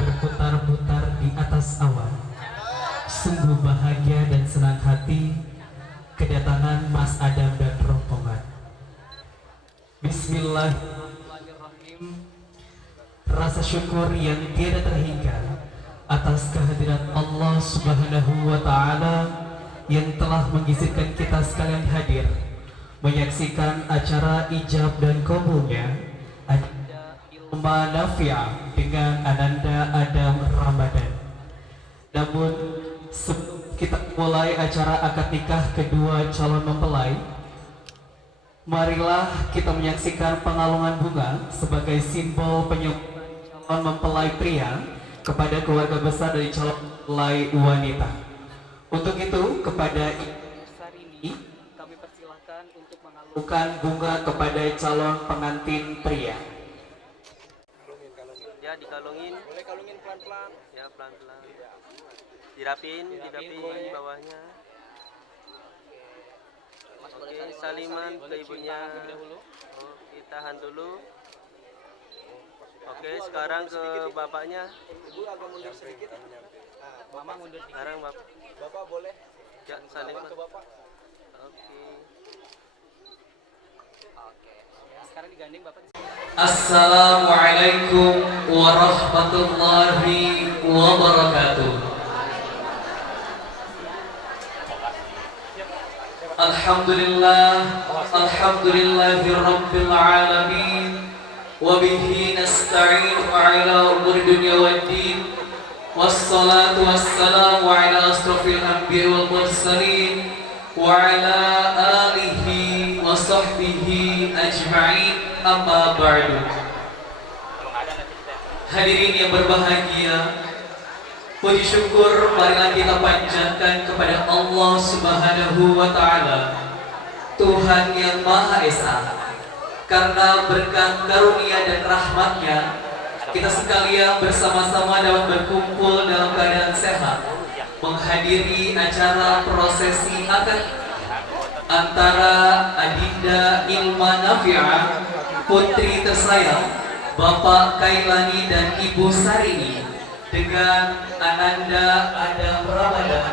berputar-putar di atas awan. Sungguh bahagia dan senang hati kedatangan Mas Adam dan rombongan. Bismillahirrahmanirrahim. Rasa syukur yang tiada terhingga atas kehadiran Allah Subhanahu wa Ta'ala yang telah mengizinkan kita sekalian hadir menyaksikan acara ijab dan kabulnya Ananda Ilma Nafi'ah dengan Ananda Adam Ramadan. Namun sebelum kita mulai acara akad nikah kedua calon mempelai, marilah kita menyaksikan pengalungan bunga sebagai simbol penyembuhan calon mempelai pria kepada keluarga besar dari calon mempelai wanita. Untuk itu, kepada besar ini kami persilahkan untuk mengalungkan bunga kepada calon pengantin pria. Ya, dikalungin. Boleh kalungin pelan-pelan. Ya, pelan-pelan. Dirapin bawahnya. Oke, saliman ke ibunya. Oke, tahan dulu. Oke, sekarang ke bapaknya. Ibu agak mundur sedikit. Nah, Mama mundur. Sekarang Bapak boleh. ya, saliman. Ke Bapak. Oke. Sekarang digandeng Bapak. Assalamualaikum warahmatullahi wabarakatuh. Alhamdulillahi rabbil alamin. Wabihi nasta'inu ala umuri dunya waddin. Wassalatu wassalamu ala asrafil anbiya wal mursalin wa ala alihi wa sahbihi ajma'in, amma ba'du. Hadirin yang berbahagia, puji syukur marilah kita panjatkan kepada Allah Subhanahu wa Ta'ala, Tuhan yang Maha Esa. Karena berkat karunia dan rahmatnya, kita sekalian bersama-sama dapat berkumpul dalam keadaan sehat menghadiri acara prosesi akad antara Adinda Ilma Nafi'ah, putri tersayang Bapak Kailani dan Ibu Sarini, dengan Ananda Adam Ramadan,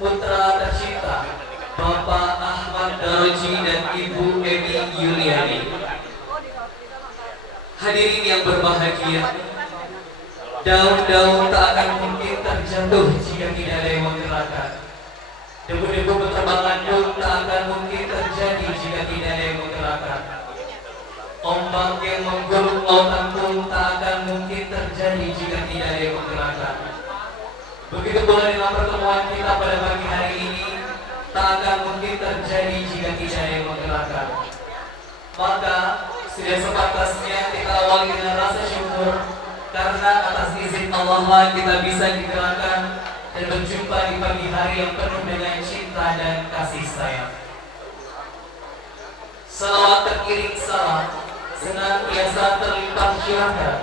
putra tercinta Bapak Ahmad Daroji dan Ibu Emi Yuliani. Hadirin yang berbahagia, daun-daun tak akan mungkin terjatuh jika tidak ada yang menggerakkan. Debu-debu berterbangan pun tak akan mungkin terjadi jika tidak ada yang menggerakkan. Ombak yang menggulung lautan pun tak akan mungkin terjadi jika tidak ada yang menggerakkan. Begitu pula dengan pertemuan kita pada pagi hari ini, tak akan mungkin terjadi jika tidak ada yang menggerakkan. Maka sudah sepantasnya kita awali dengan rasa syukur, karena atas izin Allah lah kita bisa digerakkan dan berjumpa di pagi hari yang penuh dengan cinta dan kasih sayang. Salawat terkirim salam senantiasa terlimpah curahkan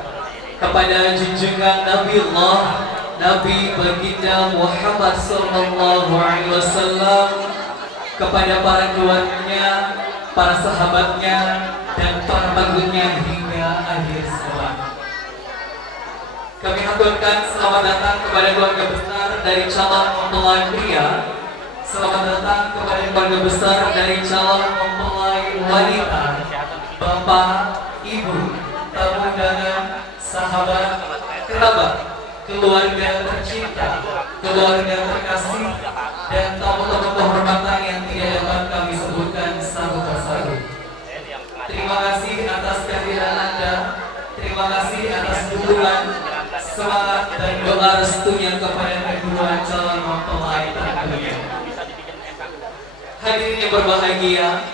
kepada junjungan Nabiullah Nabi Baginda Muhammad sallallahu alaihi wasallam, kepada para keluarganya, para sahabatnya, dan para pengikutnya hingga akhir zaman. Kami haturkan selamat datang kepada keluarga besar dari calon mempelai pria. Selamat datang kepada keluarga besar dari calon mempelai wanita. Bapak, Ibu, tamu undangan, sahabat, kerabat, keluarga tercinta, keluarga terkasih, dan tamu-tamu kehormatan yang tidak dapat kami sebutkan satu persatu. Terima kasih atas kehadiran Anda. Terima kasih atas dukungan, semangat, dan doa restunya kepada kedua calon mempelai tentunya. Hadirin yang berbahagia,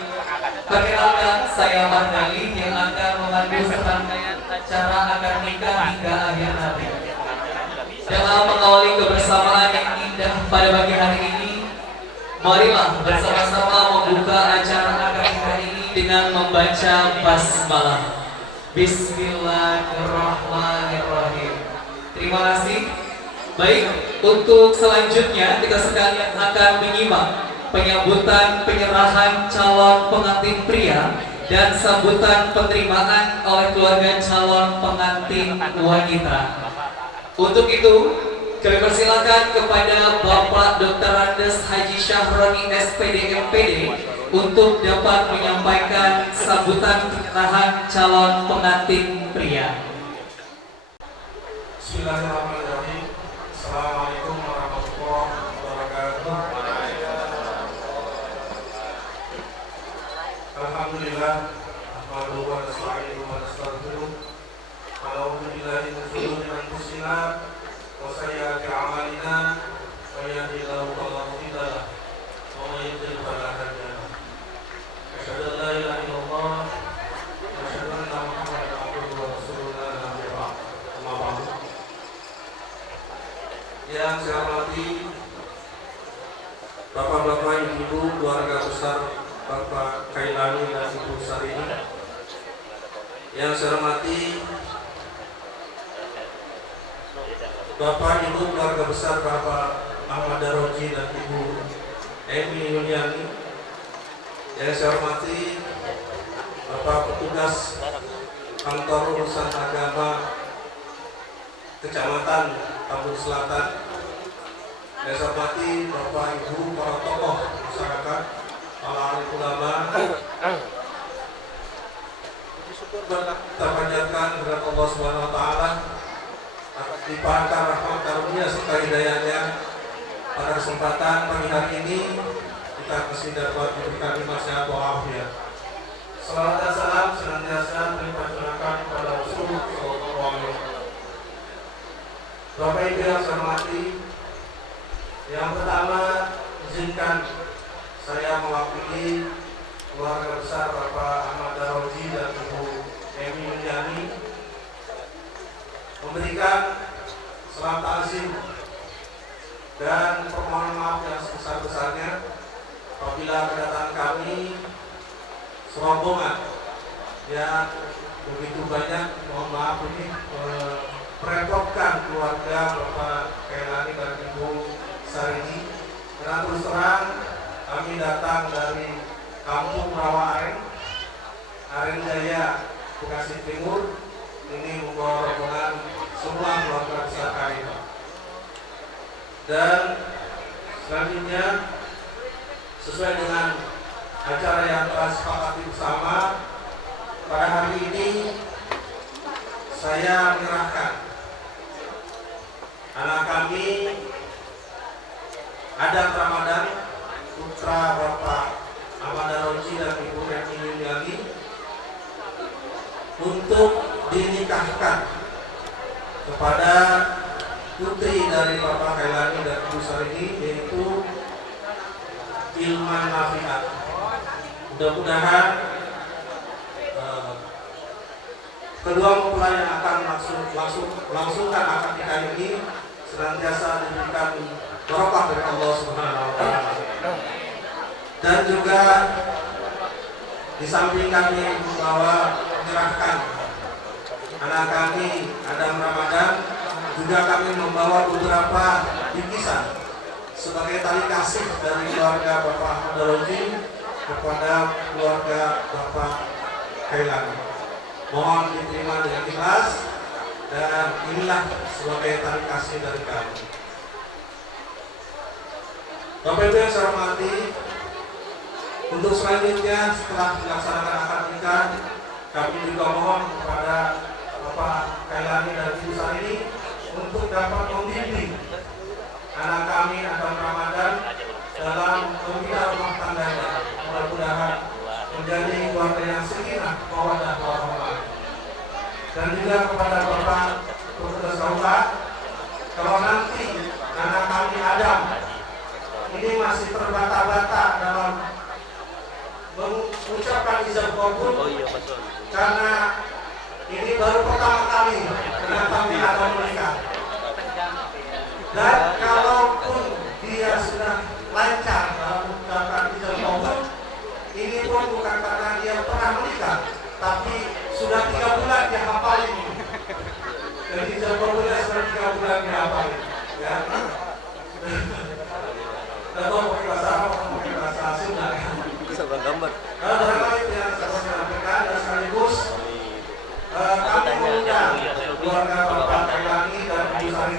perkenalkan saya Mardali yang akan memandu serangkaian acara akad nikah hingga akhir nanti. Dalam mengawali kebersamaan yang indah pada pagi hari ini, marilah bersama-sama membuka acara akad nikah ini dengan membaca basmalah. Bismillahirrahmanirrahim. Terima kasih. Baik, untuk selanjutnya kita sekalian akan menyimak penyambutan penyerahan calon pengantin pria dan sambutan penerimaan oleh keluarga calon pengantin wanita. Untuk itu, kami persilakan kepada Bapak Dr. Andes Haji Syahroni SPD MPD untuk dapat menyampaikan sambutan penyerahan calon pengantin pria. Bismillahirrahmanirrahim. Assalamualaikum warahmatullahi wabarakatuh. Alhamdulillah. Nahmaduhu wa nasta'inuhu wa nastaghfiruh. A'udzu billahi min shururi anfusina wa sayyiati a'malina. May yahdihillahu fala mudilla lahu wa may yudlil fala hadiya lahu. Asyhadu an la ilaha illallah wa asyhadu anna Muhammadan abduhu wa rasuluhu la ilaha illallah. Amma ba'du. Yang saya hormati Bapak-bapak, Ibu, keluarga besar Bapak Kailani dan Ibu Sarini. Yang saya hormati Bapak, Ibu, keluarga besar Bapak Ahmad Daroji dan Ibu Emi Yuliani. Yang saya hormati Bapak petugas kantor urusan agama Kecamatan Tambun Selatan. Yang saya hormati Bapak, Ibu, para tokoh masyarakat, para alim ulama. Kita panjatkan kepada Allah Subhanahu wa taala limpahkan rahmat karunia serta hidayahnya. Pada kesempatan pagi hari ini kita masih dapat diberikan nikmat sehat walafiat. Salawat dan salam senantiasa tercurahkan kepada Rasulullah SAW. Bapak Ibu yang saya hormati, yang pertama izinkan saya mewakili keluarga besar Bapak Ahmad Daroji dan Ibu Emi Yuliani memberikan salam ta'zim dan permohonan maaf yang sebesar-besarnya apabila kedatangan kami serombongan yang begitu banyak, mohon maaf ini merepotkan keluarga Bapak Kailani dan Ibu Sarini. Karena terus terang kami datang dari Kampung Rawa Aren Jaya, Bekasi Timur. Ini membawa rombongan semua keluarga besar kami. Dan selanjutnya sesuai dengan acara yang telah disepakati bersama, pada hari ini saya menyerahkan anak kami Adam Ramadan, putra Bapak Ahmad Daroji dan Ibu Emi Yuliani, untuk dinikahkan kepada putri dari Bapak Kailani dan Ibu Sarini, yaitu Ilman Nafiat. Mudah-mudahan kedua mempelai yang akan langsungkan akad nikah ini senantiasa diberikan barokah dari Allah Subhanahu wa taala. Dan juga di samping kami membawa menyerahkan anak kami Adam Ramadan, juga kami membawa beberapa bingkisan sebagai tali kasih dari keluarga Bapak Ahmad Daroji kepada keluarga Bapak Kailani. Mohon diterima dengan ikhlas, dan inilah sebagai tali kasih dari kami. Bapak Ibu yang saya hormati, untuk selanjutnya setelah dilaksanakan akad nikah, kami juga mohon kepada Bapak Kailani dan Ibu Sarini untuk dapat membimbing anak kami Adam Ramadan dalam membina rumah tangganya. Mudah-mudahan menjadi keluarga yang sakinah, mawaddah warahmah. Dan juga kepada Bapak Profesor Saulah, kalau nanti anak kami Adam ini masih terbata-bata dalam mengucapkan izin kabul, karena ini baru pertama kali dengan kami akan menikah. Dan kalaupun dia sudah lancar dalam mengucapkan izin kabul, ini pun bukan karena dia pernah menikah, tapi sudah 3 bulan dia hafal ini. Jadi izin kabulnya sudah 3 bulan dia hafal. Ya. Atau pakai bahasa Arab atau pakai bahasa Sunda. Bisa gambar. Barangkali itu yang saya sampaikan, dan sekaligus kami mengundang keluarga Bapak Kailani dan Ibu Sarini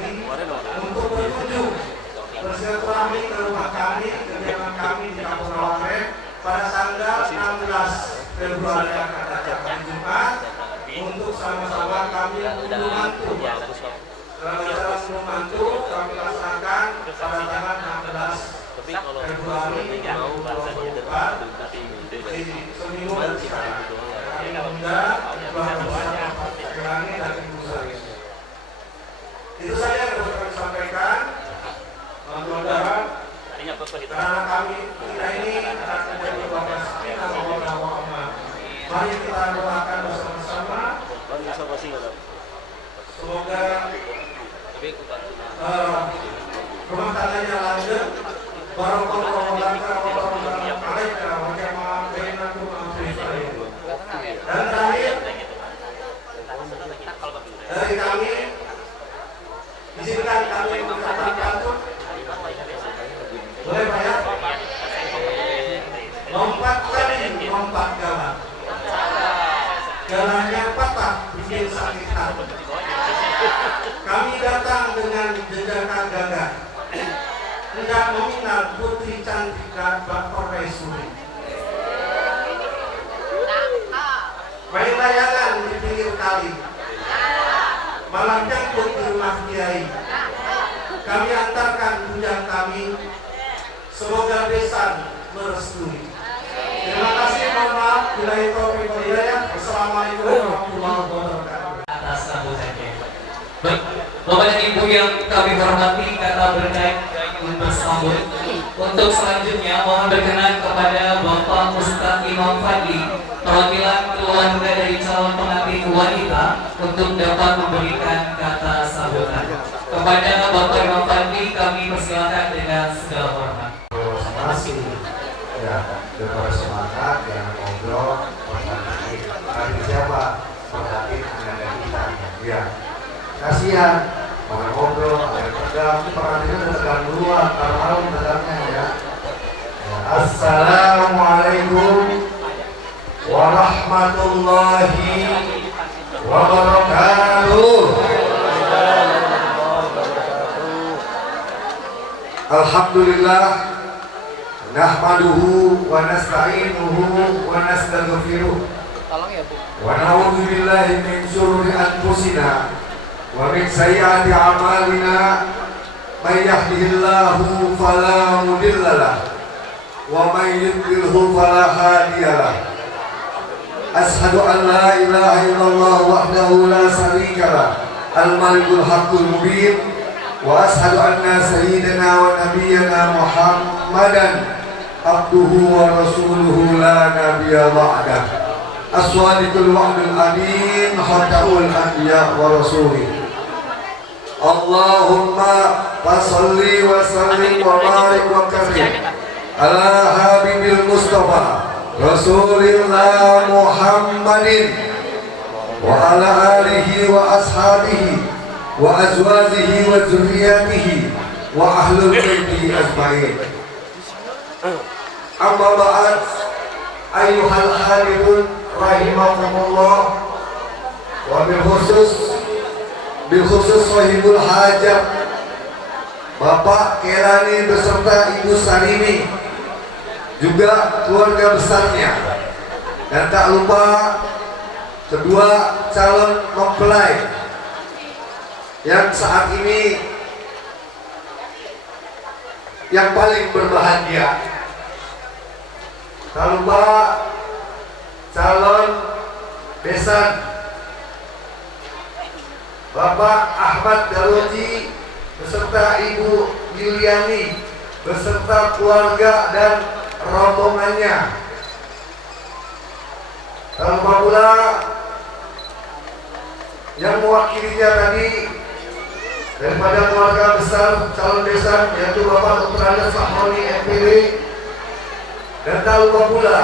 menandatangani kegiatan kami di Kampung Rawamangun pada tanggal 16 Februari yang akan datang hari Jumat untuk sama-sama kami unduh mantu. Dalam acara unduh mantu kami laksanakan pada tanggal 16 Februari 2024 di seminggu dari sekarang. Kami mengundang Tuhan bersama Langit dan Ibu Sari. Itu saja yang dapat kami sampaikan. Mudah-mudahan karena kita ini akan menjadi bapak sakinah mawaddah warahmah. Mari kita doakan bersama-sama. Semoga rumah tangganya lanjut. Barakallahu laka wa barakallahu alaika wa jama'a bainakum amri. Dan terakhir dari kami izinkan kami mengucapkan pantun. Boleh Pak ya? Lompat tadi, lompat galah. Galahnya patah, bikin sakit hati. Kami datang dengan jejakan gagah. Hendak meminang putri cantik dan Bapak Raisuri. Main layangan di pinggir kali. Malam jangkut di rumah kiai. Kami antarkan bujang kami. Semoga besan merestui. Terima kasih, mohon maaf. Bila itu Assalamualaikum warahmatullahi wabarakatuh. Atas sambutannya. Baik, Bapak dan Ibu yang kami hormati, kata berkait bersambut. Untuk selanjutnya mohon berkenan kepada Bapak Ustaz Imam Fadli, perwakilan keluarga dari calon pengantin wanita, untuk dapat memberikan kata sambutan. Kepada Bapak Imam Fadli kami persilakan dengan segala hormat. Masih ya, dengan semangat yang ngobrol tadi siapa pengantin ada kita ya kasihan mana ngobrol ada tegang pengantinnya udah tegang duluan kalau malam tegangnya ya. Assalamualaikum warahmatullahi wabarakatuh. Alhamdulillah nahmaduhu wa nasta'inuhu wa nastaghfiruh wa na'udzu billahi min syururi anfusina wa min sayyiati a'malina may yahdihillahu fala mudhillalah wa may yudlilhu fala hadiyalah. Ashhadu an la ilaha illallah wahdahu la syarikalah al-malikul haqqul mubin wa ashhadu anna sayyidina wa nabiyyana Muhammadan abduhu wa rasuluhu la nabiyya ba'dah. As-sadiqul wa'dul amin khatamul anbiya wa rasulih. Allahumma fasalli wa sallim wa barik wa karim ala habibil mustafa rasulillah Muhammadin wa ala alihi wa ashabihi wa azwajihi wa dzurriyyatihi wa ahlul baiti ajmain. Amma ba'd, ayyuhal hadirun rahimakumullah, wa bil khusus sahibul hajat Bapak Kelani beserta Ibu Sarimi, juga keluarga besarnya, dan tak lupa kedua calon mempelai yang saat ini yang paling berbahagia. Tak lupa calon besan Bapak Ahmad Daroji beserta Ibu Yuliani beserta keluarga dan rombongannya. Tak lupa pula yang mewakilinya tadi daripada keluarga besar calon besan, yaitu Bapak Dr. Andes Fahmoni MPD. Dan tak lupa pula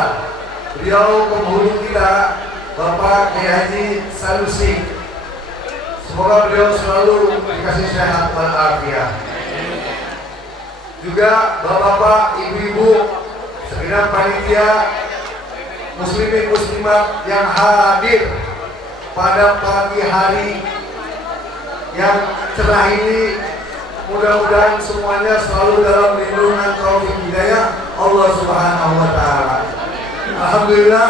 beliau penghulu kita Bapak Kiai Haji Sanusi. Semoga beliau selalu dikasih sehat walafiat. Juga bapak-bapak, ibu-ibu, segenap panitia muslimin muslimat yang hadir pada pagi hari yang cerah ini Mudah-mudahan semuanya selalu dalam lindungan taufik hidayah Allah Subhanahu wa taala. Alhamdulillah,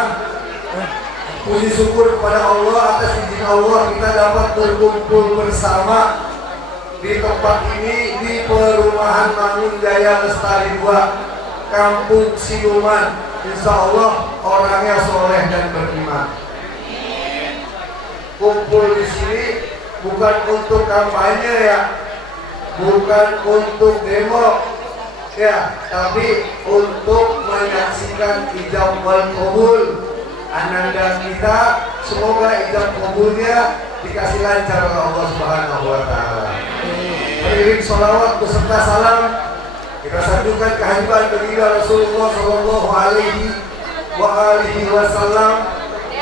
puji syukur kepada Allah atas izin Allah kita dapat berkumpul bersama di tempat ini di Perumahan Mangun Jaya Lestari 2, Kampung Siluman. Insya Allah orangnya soleh dan beriman. Kumpul di sini bukan untuk kampanye ya, bukan untuk demo ya, tapi untuk menyaksikan ijab wal qabul ananda kita. Semoga ijab qabulnya dikasih lancar oleh Allah Subhanahu wa taala. Beriring sholawat beserta salam kita sanjungkan kehadiran baginda Rasulullah sallallahu alaihi wasallam.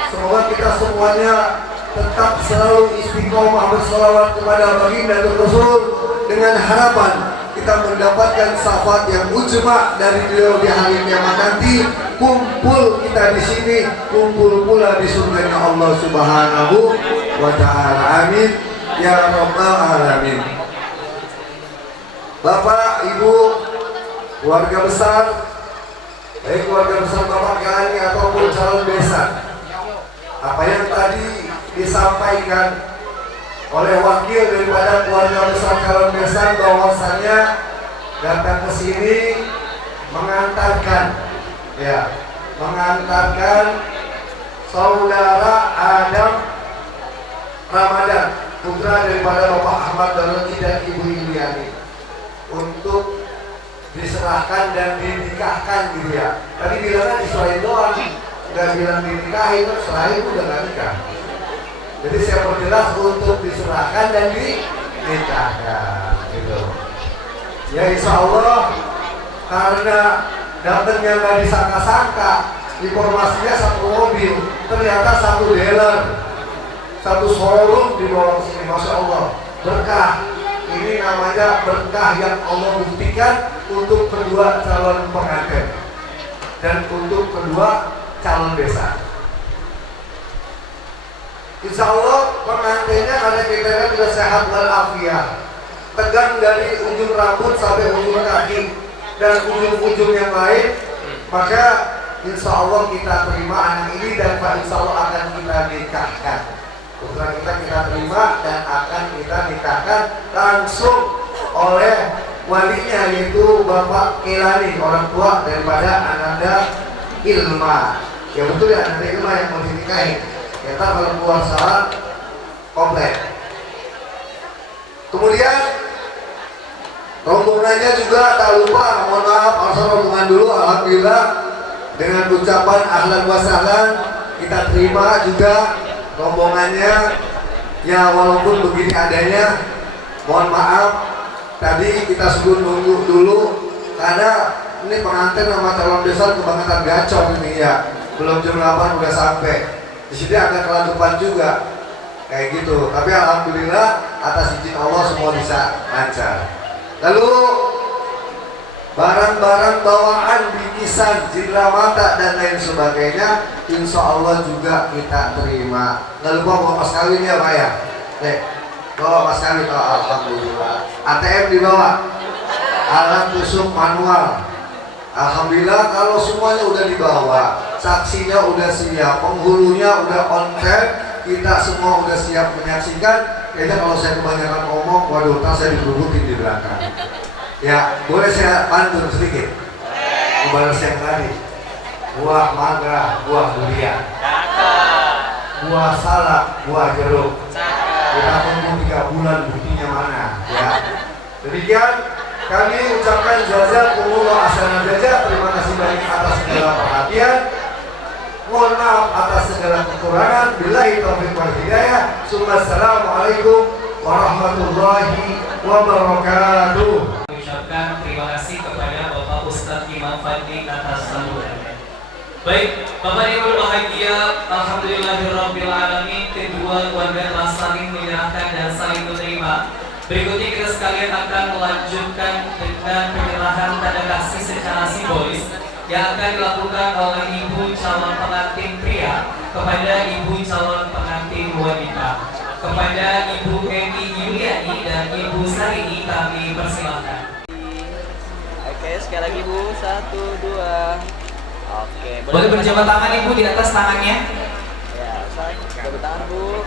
Semoga kita semuanya tetap selalu istiqomah bersolawat kepada baginda Rasul dengan harapan kita mendapatkan syafaat yang ujma dari beliau di hari kiamat nanti. Kumpul kita di sini, kumpul pula di surganya Allah Subhanahu wa taala. Amin ya rabbal alamin. Bapak, Ibu, keluarga besar, baik keluarga besar Bapak Kelani ataupun calon besan, apa yang tadi disampaikan oleh wakil daripada keluarga besar calon besan bahwasannya datang ke sini mengantarkan saudara Adam Ramadan, putra daripada Bapak Ahmad Daroni dan Ibu Iliani, untuk diserahkan dan dinikahkan gitu ya. Tadi bilangnya diserahin doang, nggak bilang dinikahin, selain udah nggak nikah. Jadi saya perjelas untuk diserahkan dan dinikahkan gitu. Ya insya Allah, karena datangnya nggak disangka-sangka, informasinya satu mobil, ternyata satu dealer, satu showroom di bawah sini. Masya Allah, berkah. Ini namanya berkah yang Allah buktikan untuk kedua calon pengantin dan untuk kedua calon besan. Insya Allah pengantinnya karena kita kan sudah sehat walafiat, tegang dari ujung rambut sampai ujung kaki dan ujung-ujung yang lain, maka insya Allah kita terima anak ini dan insya Allah akan kita nikahkan. Putra kita terima dan akan kita nikahkan langsung oleh walinya, yaitu Bapak Kelani, orang tua daripada Ananda Ilma. Ya betul ya, Ananda Ilma yang mau dinikahi. Kita kalau keluar salah komplek. Kemudian rombongannya juga tak lupa, mohon maaf, asal rombongan dulu. Alhamdulillah dengan ucapan ahlan wa sahlan kita terima juga rombongannya. Ya walaupun begini adanya, mohon maaf tadi kita suruh nunggu dulu karena ini pengantin sama calon besan kebangetan gacor ini ya, belum jam 8 udah sampai. Di sini agak kelatupan juga kayak gitu, tapi alhamdulillah atas izin Allah semua bisa lancar. Lalu barang-barang bawaan, bingkisan, jindra mata dan lain sebagainya insya Allah juga kita terima. Nggak lupa bawa mas kawin ya Pak ya. Bawa mas kawin, oh, alhamdulillah. ATM dibawa, alat tusuk manual. Alhamdulillah kalau semuanya udah dibawa, saksinya udah siap, penghulunya udah on track, kita semua udah siap menyaksikan. Kayaknya kalau saya kebanyakan ngomong, waduh, ntar saya digerubukin di belakang. Ya, boleh saya pantun sedikit? Membalas yang tadi. Buah mangga, buah durian, buah salak, buah jeruk. Kita tunggu 3 bulan buktinya mana ya. Demikian kami ucapkan jazakumullah ahsanal jazaa. Terima kasih banyak atas segala perhatian. Mohon maaf atas segala kekurangan. Billahi taufiq wal hidayah. Assalamualaikum warahmatullahi wabarakatuh. Ucapkan terima kasih kepada Bapak Ustadz Imam Fadli atas sambutannya. Baik, Bapak Ibu bahagia, alhamdulillahirabbil alamin, kedua keluarga telah saling menyerahkan dan saling menerima. Berikutnya kita sekalian akan melanjutkan dengan penyerahan tanda kasih secara simbolis yang akan dilakukan oleh ibu calon pengantin pria kepada ibu calon pengantin wanita. kepada Ibu Emi Yuliani dan Ibu Sarini kami persilahkan. Oke, sekali lagi Bu. 1, 2. Oke, Boleh berjabat tangan Ibu di atas tangannya. Ya, jabat tangan Bu.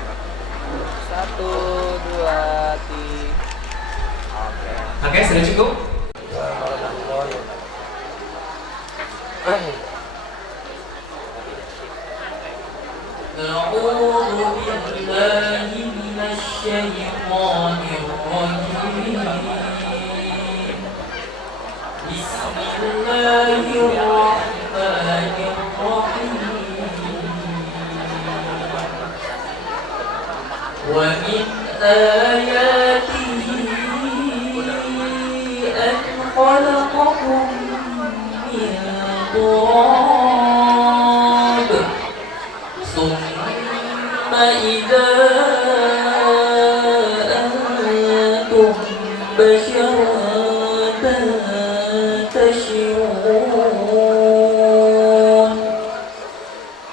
1, 2, 3. Oke. Oke, sudah cukup. أعوذ بالله من الشيطان الرجيم بسم الله الرحمن الرحيم ومن آياته أن خلقكم من تراب ثم إذا أنتم بشر تنتشرون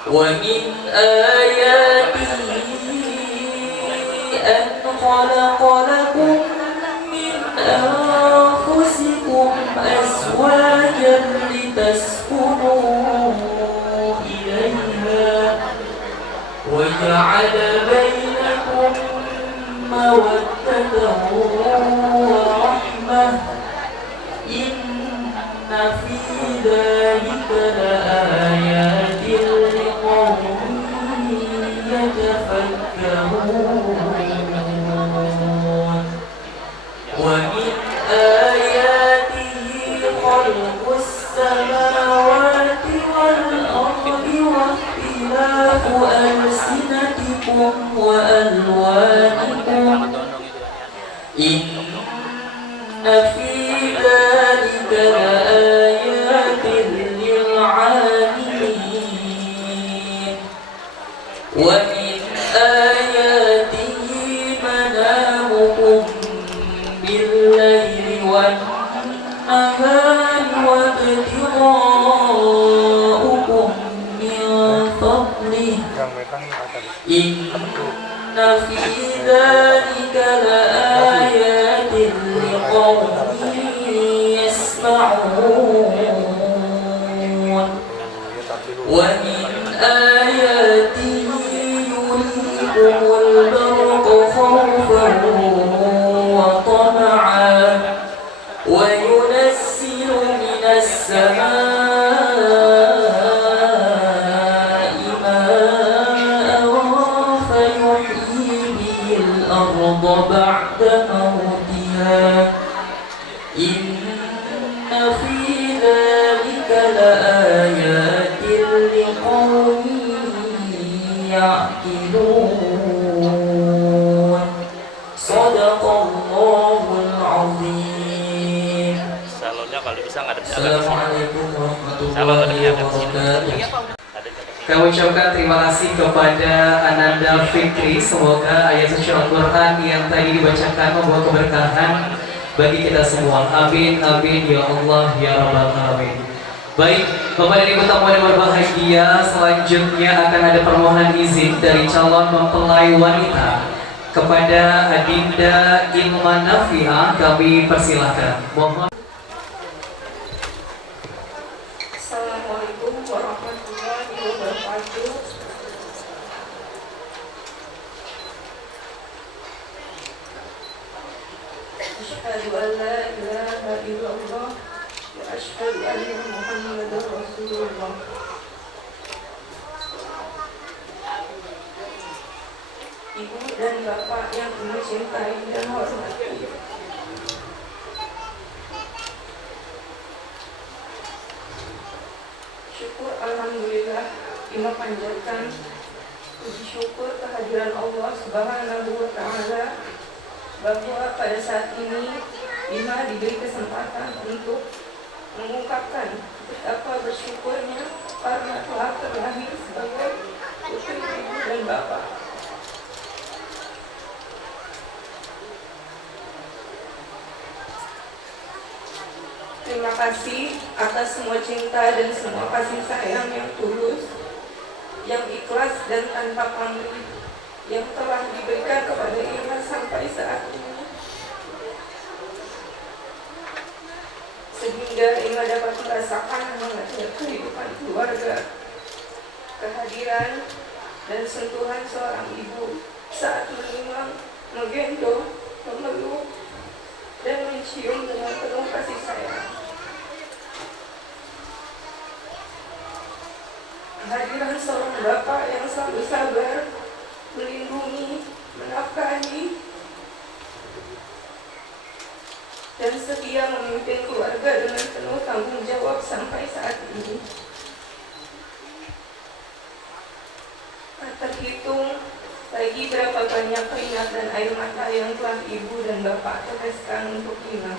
ومن آياته أن خلق لكم من أنفسكم أزواجا لتسكنوا إليها وجعل بينكم مودة ورحمة إن في ذلك لآيات لقوم يتفكرون ومن آياته خلق السماوات والأرض واختلاف ألسنتكم وألوانكم إن في ذلك لآيات للعالمين ومن آياته منامكم بالليل والنهار وابتغاؤكم من فضله إن في ذلك لآيات لقوم يسمعون ومن آياته يريكم البرق خوفا وطمعا وينزل من السماء ماء فيحيي به الأرض بعد موتها إن في ذلك لآيات لقوم يعقلون صدق الله العظيم. Salonnya kalau bisa nggak ada. Assalamualaikum warahmatullahi wabarakatuh. Kami ucapkan terima kasih kepada Ananda Fikri. Semoga ayat suci Al-Quran yang tadi dibacakan membawa keberkahan bagi kita semua. Amin, amin, ya Allah, ya Rabbal Alamin. Baik, Bapak dan Ibu tamu yang berbahagia, selanjutnya akan ada permohonan izin dari calon mempelai wanita kepada Adinda Ilman Nafiah. Kami persilahkan. Mohon. Assalamualaikum warahmatullahi wabarakatuh. Asyhadu an la ilaha illallah wa asyhadu anna Muhammadar Rasulullah. Ibu dan bapak yang kami cintai dan hormati, syukur alhamdulillah Ima panjatkan puji syukur kehadiran Allah Subhanahu wa taala bahwa pada saat ini Ima diberi kesempatan untuk mengungkapkan betapa bersyukurnya karena telah terlahir sebagai putri ibu dan bapak. Terima kasih atas semua cinta dan semua kasih sayang yang tulus, yang ikhlas dan tanpa pamrih yang telah diberikan kepada Ima sampai saat ini, sehingga Ima dapat merasakan hangatnya kehidupan keluarga, kehadiran dan sentuhan seorang ibu saat menimang, menggendong, memeluk, dan mencium dengan penuh kasih sayang. Kehadiran seorang bapak yang selalu sabar, melindungi, menafkahi, dan setia memimpin keluarga dengan penuh tanggung jawab sampai saat ini. Tak terhitung lagi berapa banyak keringat dan air mata yang telah ibu dan bapak teteskan untuk Ima.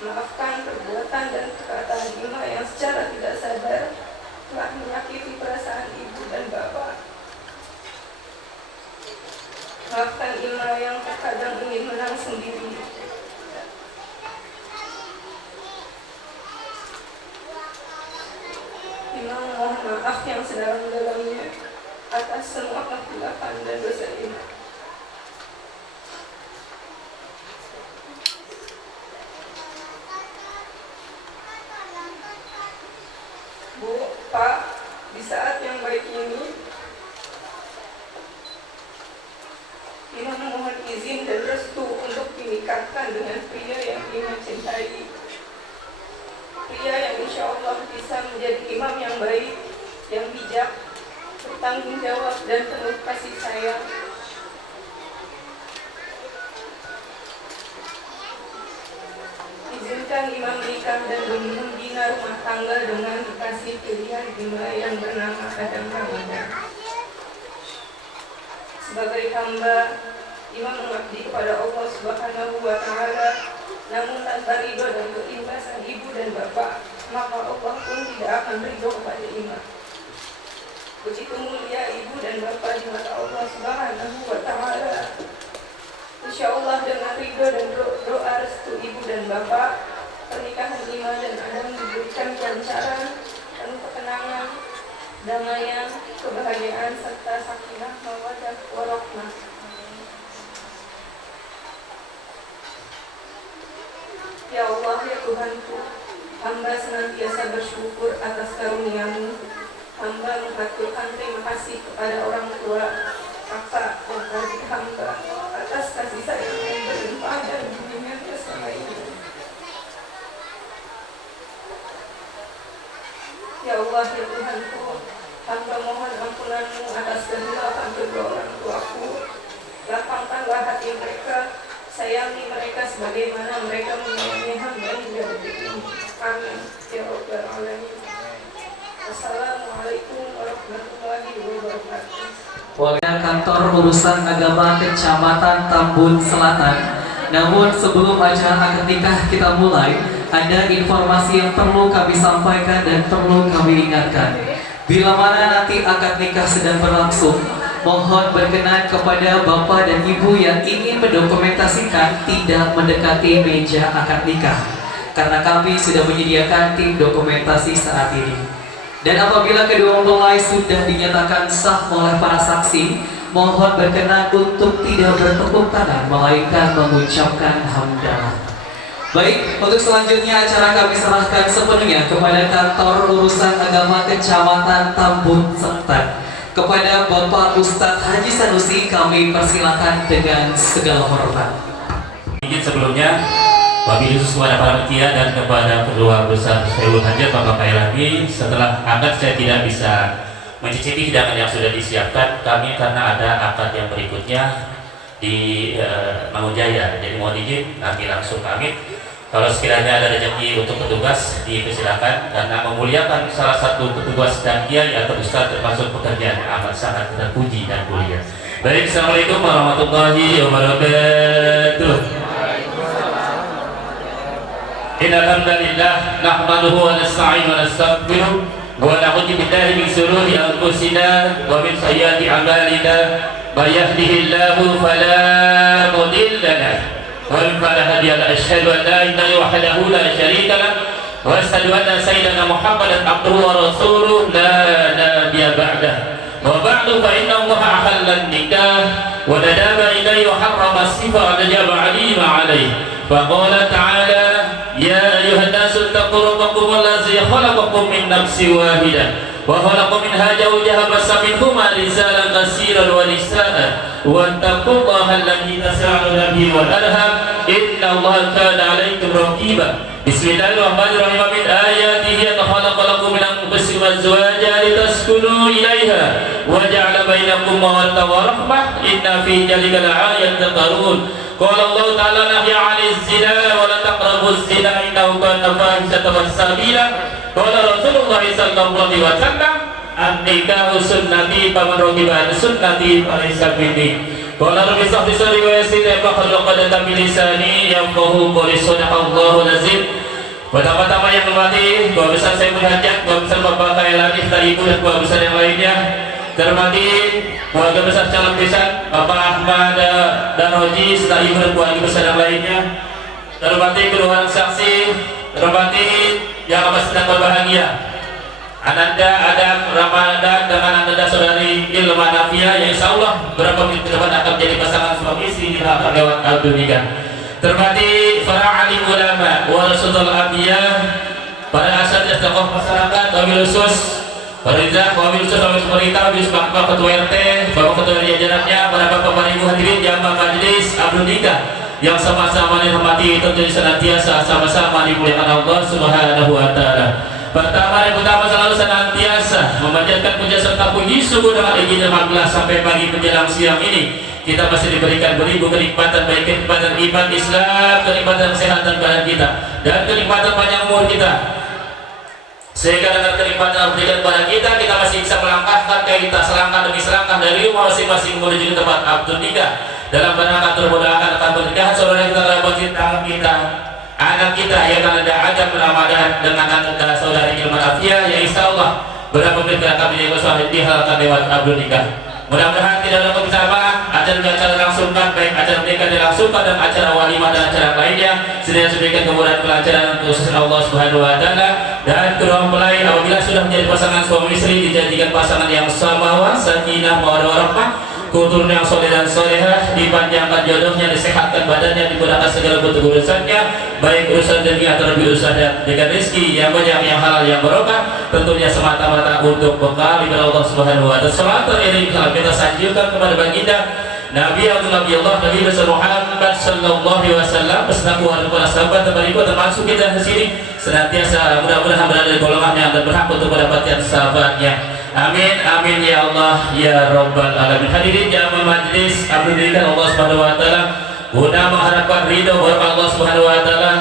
Maafkan perbuatan dan perkataan Ima yang secara tidak sadar telah menyakiti perasaan ibu dan bapak. Maafkan Ima yang terkadang ingin menang sendiri. Ima mohon maaf yang sedalam-dalamnya atas semua kehilafan dan dosa Ima. Bu, Pak, di saat yang baik ini, Ima memohon izin dan restu untuk dinikahkan dengan pria yang Ima cintai. Pria yang insya Allah bisa menjadi imam yang baik, yang bijak, bertanggung jawab, dan penuh kasih sayang. Izinkan Imam menikah dan membina rumah tangga dengan kekasih pilihan Ima yang bernama Adam Ramadan. Sebagai hamba, Imam mengabdi kepada Allah Subhanahu wa Ta'ala, namun tanpa ridho dan keikhlasan ibu dan bapak, maka Allah pun tidak akan ridho kepada Imam. Begitu mulia ibu dan bapak di mata Allah Subhanahu wa Ta'ala. Insya Allah dengan ridho dan doa restu ibu dan bapak, pernikahan Ima dan Adam diberikan kelancaran, penuh ketenangan, damaian, kebahagiaan, serta sakinah, mawaddah, warahmah. Ya Allah, ya Tuhanku, hamba senantiasa bersyukur atas karunia-Mu. Hamba mengaturkan terima kasih kepada orang tua, kakak, dan adik hamba atas kasih sayang yang berlimpah dan bimbingannya selama ini. Ya Allah, ya Tuhanku, hamba mohon ampunan-Mu atas kehilapan kedua orang tuaku. Lapangkanlah hati mereka, sayangi mereka sebagaimana mereka menyayangi hamba hingga detik ini. Amin. Ya Rabbal Alamin. Assalamualaikum warahmatullahi wabarakatuh. Kantor Urusan Agama Kecamatan Tambun Selatan. Namun sebelum acara akad nikah kita mulai, ada informasi yang perlu kami sampaikan dan perlu kami ingatkan. Bila mana nanti akad nikah sedang berlangsung, mohon berkenan kepada bapak dan ibu yang ingin mendokumentasikan tidak mendekati meja akad nikah, karena kami sudah menyediakan tim dokumentasi saat ini. Dan apabila kedua mempelai sudah dinyatakan sah oleh para saksi, mohon berkenan untuk tidak bertepuk tangan melainkan mengucapkan hamdalah. Baik, untuk selanjutnya acara kami serahkan sepenuhnya kepada Kantor Urusan Agama Kecamatan Tambun Selatan. Kepada Bapak Ustadz Haji Sanusi kami persilakan dengan segala hormat. Izin sebelumnya, wabil khusus kepada para panitia dan kepada kedua besar Khairul Hajat Bapak Khairami, setelah akad saya tidak bisa mencicipi hidangan yang sudah disiapkan kami karena ada akad yang berikutnya di Mangunjaya. Jadi mohon izin nanti langsung kami. Kalau sekiranya ada rezeki untuk petugas dipersilakan, karena memuliakan salah satu petugas dan kiai atau ustaz termasuk pekerjaan yang amat sangat terpuji dan mulia. Baik, assalamualaikum warahmatullahi wabarakatuh. Innal hamdalillah nahmaduhu wa nasta'inuhu wa nastaghfiruh wa na'udzu billahi min shururi anfusina wa min sayyiati a'malina. May yahdihillahu fala mudilla lahu ومن فلا هادي له. أشهد أن لا إله وحده لا شريك له وأشهد أن سيدنا محمدا عبده ورسوله لا نبي بعده. وبعد فإن الله أحل النكاح وندب إليه وحرم الصفة ونجب عليم عليه فقال تعالى يا أيها الناس اتقوا ربكم الذي خلقكم من نفس واحدة وخلق منها زوجها بث منهما رجالا كثيرا ونساء واتقوا الله الذي تساءلون به والأرحام إن الله كان عليكم رقيبا بسم الله الرحمن الرحيم من آياته أن خلق لكم من أنفسكم أزواجا لتسكنوا إليها وجعل بينكم مودة ورحمة إن في ذلك لآيات تذكرون قال الله تعالى نهي عن الزنا ولا تقربوا الزنا إنه كان فاحشة وسبيلا قال رسول الله صلى الله عليه وسلم النكاح سنتي فمن رغب عن سنتي فليس مني قال رب اشرح لي صدري ويسر لي أمري واحلل عقدة من لساني يفقهوا قولي صدق الله العظيم. Pertama-tama yang hormati Gua besar saya berhajat, Gua besar Bapak Khairul Anif dari Ibu dan Gua besar yang lainnya. Terhormati keluarga besar calon besan Bapak Ahmad Daroji serta Ibu dan keluarga besar yang lainnya. Terhormati kedua orang saksi, terhormati yang amat sedang berbahagia Ananda Adam Ramadan dengan Ananda saudari Ilma Nafia yang insya Allah beberapa menit ke depan akan menjadi pasangan suami istri di akan lewat akad nikah. Terhormati para alim ulama, warasatul anbiya, para asatidz tokoh masyarakat, wabil khusus, para rizah, wabil khusus, wabil pemerintah, wabil bapak ketua RT, bapak ketua jajarannya, para bapak ibu hadirin jamaah majelis akad nikah yang sama-sama dihormati tentu senantiasa sama-sama dimuliakan Allah Subhanahu wa taala. Pertama dan utama selalu senantiasa memanjatkan puja serta puji syukur dengan izin Allah sampai pagi menjelang siang ini kita masih diberikan beribu kenikmatan, baik kenikmatan iman Islam, kenikmatan kesehatan badan kita dan kenikmatan panjang umur kita, sehingga dengan kenikmatan yang diberikan kepada kita masih bisa melangkahkan kita selangkah demi selangkah dari rumah masing-masing menuju tempat akad nikah dalam rangka termudahkan akan pernikahan saudara kita, kerabat kita, anak kita yang akan ada Ramadan dengan anak saudari Ilman Afia yang insya Allah berapa menit akan menjadi suami dihalalkan lewat akad nikah. Mudah-mudahan tidak ada kebersamaan acara dilangsungkan, baik acara nikah dilangsungkan dan acara walimah dan acara lainnya senantiasa diberikan kemudahan kelancaran khusus Allah Subhanahu wa taala dan kedua mempelai apabila sudah menjadi pasangan suami istri dijadikan pasangan yang samawa, sakinah, mawaddah warahmah, keturunan yang soleh dan solehah, dipanjangkan jodohnya, disehatkan badannya, dimudahkan segala bentuk urusannya, baik urusan dunia atau urusan dengan rezeki yang banyak, yang halal, yang barokah, tentunya semata-mata untuk bekal ibadah Allah Subhanahu wa taala. Salawat ini kita sanjungkan kepada baginda Nabi Allah Nabi besar Muhammad sallallahu alaihi wasallam beserta keluarga para sahabat dan berikut termasuk kita di sini senantiasa mudah-mudahan berada di golongan yang berhak untuk mendapatkan sahabatnya. Amin amin ya Allah ya Rabbal alamin. Hadirin jamaah majelis abdikan Allah Subhanahu wa taala guna mengharapkan ridho dari Allah Subhanahu wa taala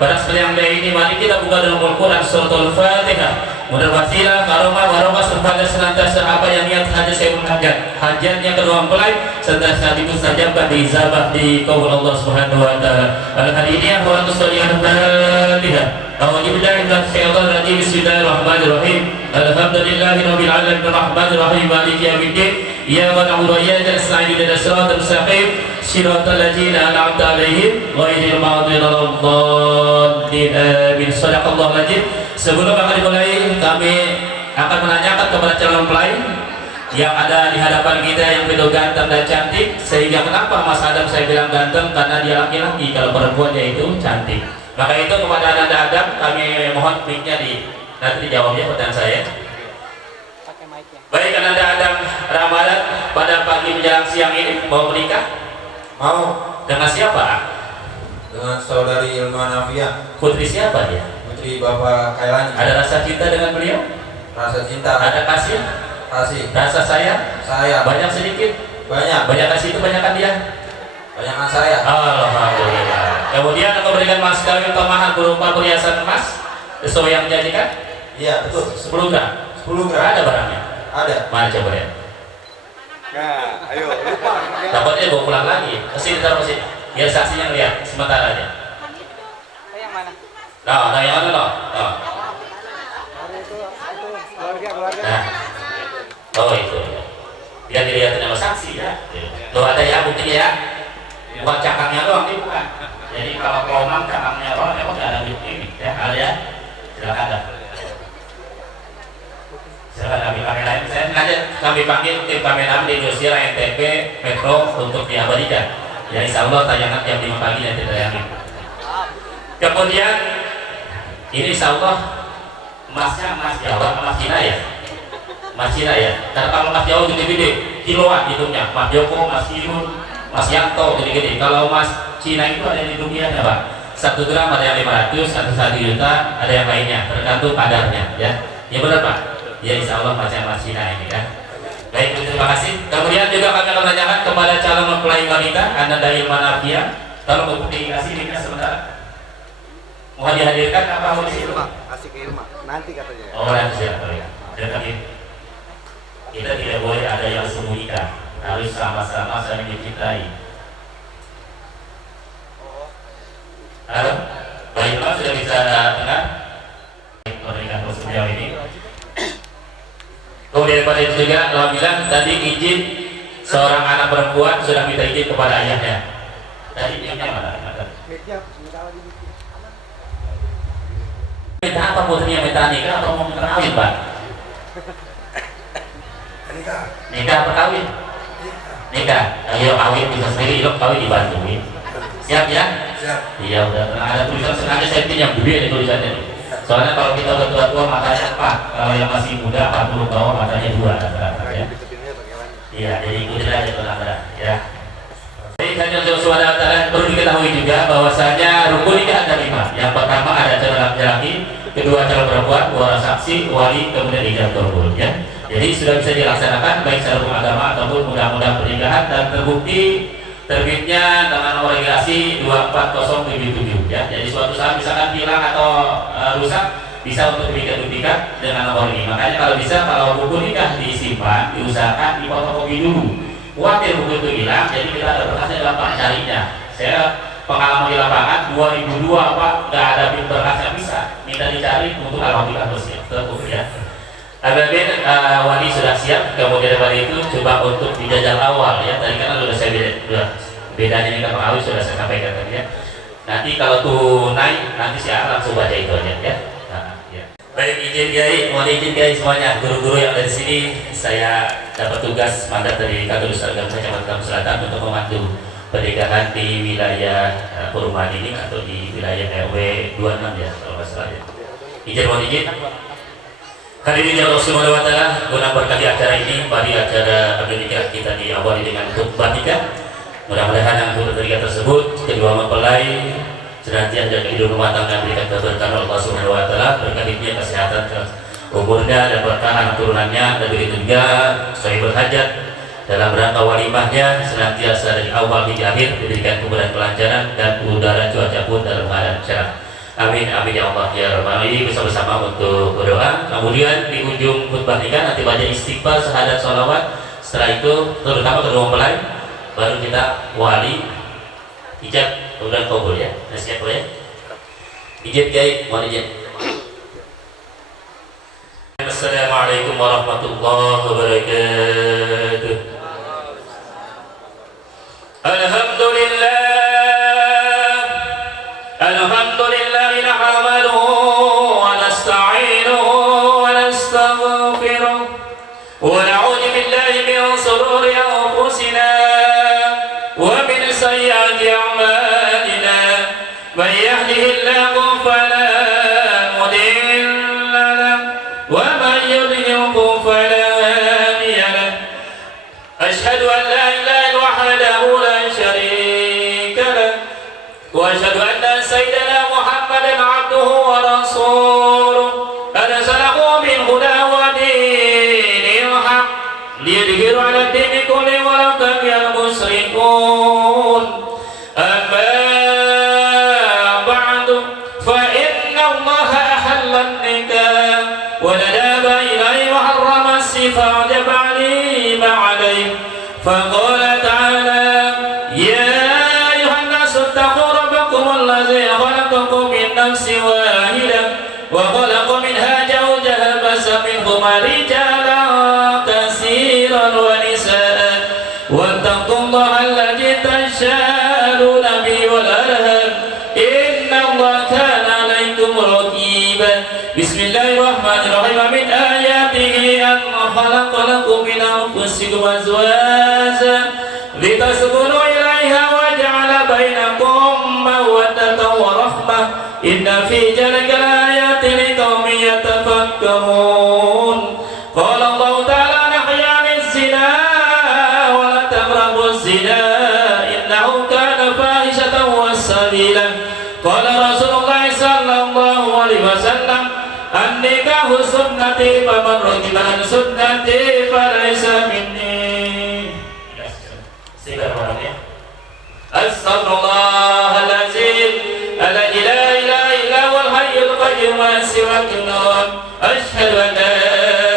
pada sekalian ini mari kita buka dalam Al-Qur'an suratul Fatihah. Mudah wasilah karomah barokah serta senantiasa apa yang niat hajat saya menghajat hajatnya kedua mempelai senantiasa dimustajabkan diijabah di qaul Allah Subhanahu wa taala. Al-hadiyah wa tusallihan Fatihah. A'udzubillahi Bismillahirrahmanirrahim. Alhamdulillahirabbil alamin arrahmanir rahim maliki yaumiddin. Iyyaka na'budu wa iyyaka nasta'in ihdinas siratal mustaqim siratal ladzina an'amta 'alaihim ghairil maghdubi 'alaihim. Amin. Shadaqallahul adzim. Sebelum akan dimulai kami akan menanyakan kepada calon mempelai yang ada di hadapan kita yang begitu ganteng dan cantik, sehingga kenapa Mas Adam saya bilang ganteng karena dia laki-laki, kalau perempuan dia itu cantik. Maka itu kepada Anda Adam kami mohon mic-nya nanti dijawabnya pertanyaan saya. Baik, Anda Adam Ramadan pada pagi menjelang siang ini mau menikah? Mau. Dengan siapa? Dengan saudari Ilma Nafia. Putri siapa dia? Putri Bapak Khairul. Ada rasa cinta dengan beliau? Rasa cinta. Ada kasih? Kasih. Rasa sayang? Sayang. Banyak sedikit? Banyak. Banyak kasih itu banyakan dia? Banyakan saya. Alhamdulillah. Kemudian aku berikan mas kawin atau mahar berupa perhiasan emas sesuai yang dijanjikan? Iya betul. 10 gram. 10 gram. Ada barangnya? Ada. Mana coba ya? Nah, ayo lupa. Takutnya bawa pulang lagi. Kesini taruh sini. Biar saksinya lihat sementara aja. Yang mana? Nah, yang mana no? Itu keluarga. Nah. Oh itu. Biar dilihatin sama saksi ya. Tuh ada ya buktinya ya. Bukan cakangnya doang, ini bukan. Jadi kalau komang cakangnya doang, emang nggak ada bukti ya. Ada ya. Silakan dah. Silakan kami pakai lain. Saya sengaja kami untuk diabadikan. Ya insya Allah tayangan jam 5 pagi nanti tayangin. Kemudian ini insya Allah emasnya emas Jawa, emas Cina ya. Emas Cina ya. Karena kalau emas Jawa gede-gede, kiloan hitungnya. Mas Joko, Mas Irun, Mas Yanto gede-gede. Kalau emas Cina itu ada yang rupiahnya Pak. 1 gram ada yang 500, 1 juta ada yang lainnya, tergantung kadarnya ya. Ya benar Pak. Ya insya Allah emasnya emas Cina ini ya. Baik, terima kasih. Kemudian juga kami akan tanyakan kepada calon mempelai wanita, Anda dari Manafia, tolong untuk dikasih linknya sebentar. Mau dihadirkan apa mau di situ? Kasih ke Irma. Nanti katanya. Oh, nanti siap ya. Dan kita tidak boleh ada yang sembunyikan, harus sama-sama saling mencintai. Halo, baik Pak, sudah bisa dengar? Memberikan beliau ini. Kemudian pada itu juga, alhamdulillah tadi izin seorang anak perempuan sudah minta izin kepada ayahnya. Tadi izinnya mana? Minta apa putrinya, minta nikah atau mau kawin Pak? Nikah apa kawin? Nikah. Ayo kawin bisa sendiri, lo kawin dibantuin. Siap ya? Siap. Iya udah. Ada tulisan sengaja saya bikin yang gede nih tulisannya nih. Soalnya kalau kita udah tua-tua matanya 4, kalau yang masih muda 40 bawah matanya 2 rata-rata ya. Iya, jadi ikutin aja tuh Anda ya. Jadi hanya suara perlu diketahui juga bahwasanya rukun nikah ada 5. Yang pertama ada calon laki-laki, kedua calon perempuan, 2 orang saksi, wali, kemudian ijab kabul ya. Jadi sudah bisa dilaksanakan baik secara hukum agama ataupun undang-undang pernikahan dan terbukti terbitnya dengan nomor regulasi 24077 ya. Jadi suatu saat misalkan hilang atau rusak bisa untuk dibikin dengan nomor ini. Makanya kalau bisa, kalau buku nikah disimpan, diusahakan difotokopi dulu. Khawatir buku itu hilang, jadi kita ada berkasnya gampang carinya. Saya pengalaman di lapangan 2002 Pak, nggak ada berkasnya bisa, minta dicari untuk alhamdulillah bersih terus ya. Apabila wali sudah siap, kemudian wali itu coba untuk dijajal awal ya. Tadi kan sudah saya bedanya nikah kawin sudah saya sampaikan tadi ya. Nanti kalau tunai nanti saya langsung baca itu aja ya. Ya. Baik, izin Kiai, mohon izin Kiai semuanya, guru-guru yang dari sini saya dapat tugas mandat dari Kantor Besar Agama Kecamatan Selatan untuk memandu pernikahan di wilayah perumahan ini atau di wilayah RW 26 ya kalau nggak salah ya. Izin, mohon izin. Hadirin Allah Subhanahu wa taala, guna berkati acara ini, mari acara pernikahan kita diawali dengan khutbah nikah. Mudah-mudahan yang khutbah tersebut kedua mempelai senantiasa jaga hidup rumah tangga, berikan keberkahan Allah Subhanahu wa taala, berkati kesehatan umurnya dan berkah anak turunannya, dan begitu juga sahibul hajat dalam rangka walimahnya senantiasa dari awal hingga akhir diberikan kemudahan kelancaran dan udara cuaca pun dalam keadaan cerah. Amin, amin ya Allah ya Rabbal Alamin. Bersama-sama untuk berdoa. Kemudian di ujung khutbah nikah nanti baca istighfar, syahadat, sholawat. Setelah itu terutama kedua mempelai, baru kita wali, ijab, kemudian kabul ya. Siap ya? Ijab Kiai, mohon izin. Assalamualaikum warahmatullahi wabarakatuh. Alhamdulillah. Alhamdulillah nahmaduhu wa nasta'inuhu wa nastaghfiruh wa na'udzu billahi min shururi anfusina wa min sayyiati a'malina. Man yahdihillahu fala mudilla lahu wa man yudlilhu fala hadiya lahu. Ashhadu an la ilaha illallah wahdahu la syarika lahu wa ashhadu anna sayyidana Muhammadan abduhu wa rasuluh arsalahu bil huda wa dinil haq liyudhhirahu 'ala ad-dini kullihi wa law karihal musyrikun. Amma ba'du fa inna Allaha ahalla an-nikah wa nadaba ilayhi wa harrama as-sifa wa jaba 'alayhi ma 'alayhi fa qala ta'ala ya الذي خلقكم من نفس واحدة وخلق منها زوجها بث منهما رجالا كثيرا ونساء واتقوا الله الذي تساءلون به والأرحام إن الله كان عليكم رقيبا. بسم الله الرحمن الرحيم. من آياته أن خلق لكم من أنفسكم أزواجا لتسكنوا inna fi dzalika laayatin liqaumin yatafakkarun. Qala Allah ta'ala nahya liz-zina wa la taqrabuz zina innahu kana fahishatan wa sabila. Qala Rasulullah sallallahu alaihi wasallam an-nikahu sunnati faman raghiba an sunnati falaysa minni. Sigar orangnya. Astaghfirullahaladzim la ilaha illa huwal hayyul qayyum wa siwakun asyhadu an la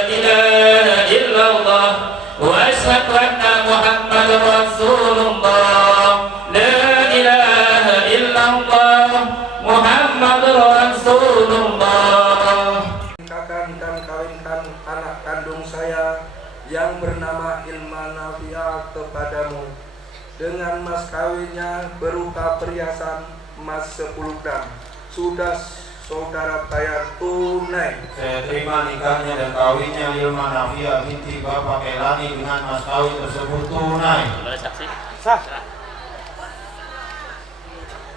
ilaha illallah wa asyhadu anna Muhammadar Rasulullah. La ilaha illallah Muhammadur Rasulullah. Nikahkan dan kawinkan anak kandung saya yang bernama Ilman Nafia kepadamu dengan mas kawinnya berupa perhiasan emas 10 gram. Sudah saudara bayar tunai. Saya terima nikahnya dan kawinnya Ilma Nafia binti Bapak Elani dengan mas kawin tersebut tunai. Saksi. Sah.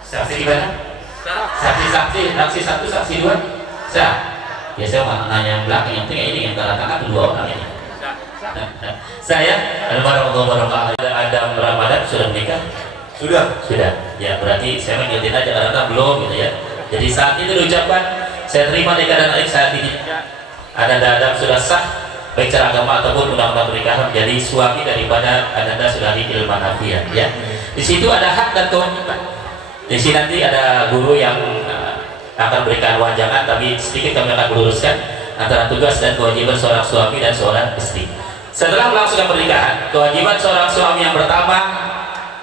Saksi gimana? Saksi satu, saksi dua. Sah. Ya saya mau nanya yang belakang, yang tengah ini yang tanda tangan dua orang ini. Saya Alhamdulillah Adam Ramadan sudah menikah? Sudah. Ya berarti saya mengingetin aja karena belum gitu ya. Jadi saat itu diucapkan saya terima nikah dan adik saat ini. Ada Adam sudah sah baik secara agama ataupun undang-undang pernikahan menjadi suami daripada Anda sudah di Ilman Nafia ya. Di situ ada hak dan kewajiban. Di sini nanti ada guru yang akan berikan wajangan, tapi sedikit kami akan meluruskan antara tugas dan kewajiban seorang suami dan seorang istri. Setelah melangsungkan pernikahan, kewajiban seorang suami yang pertama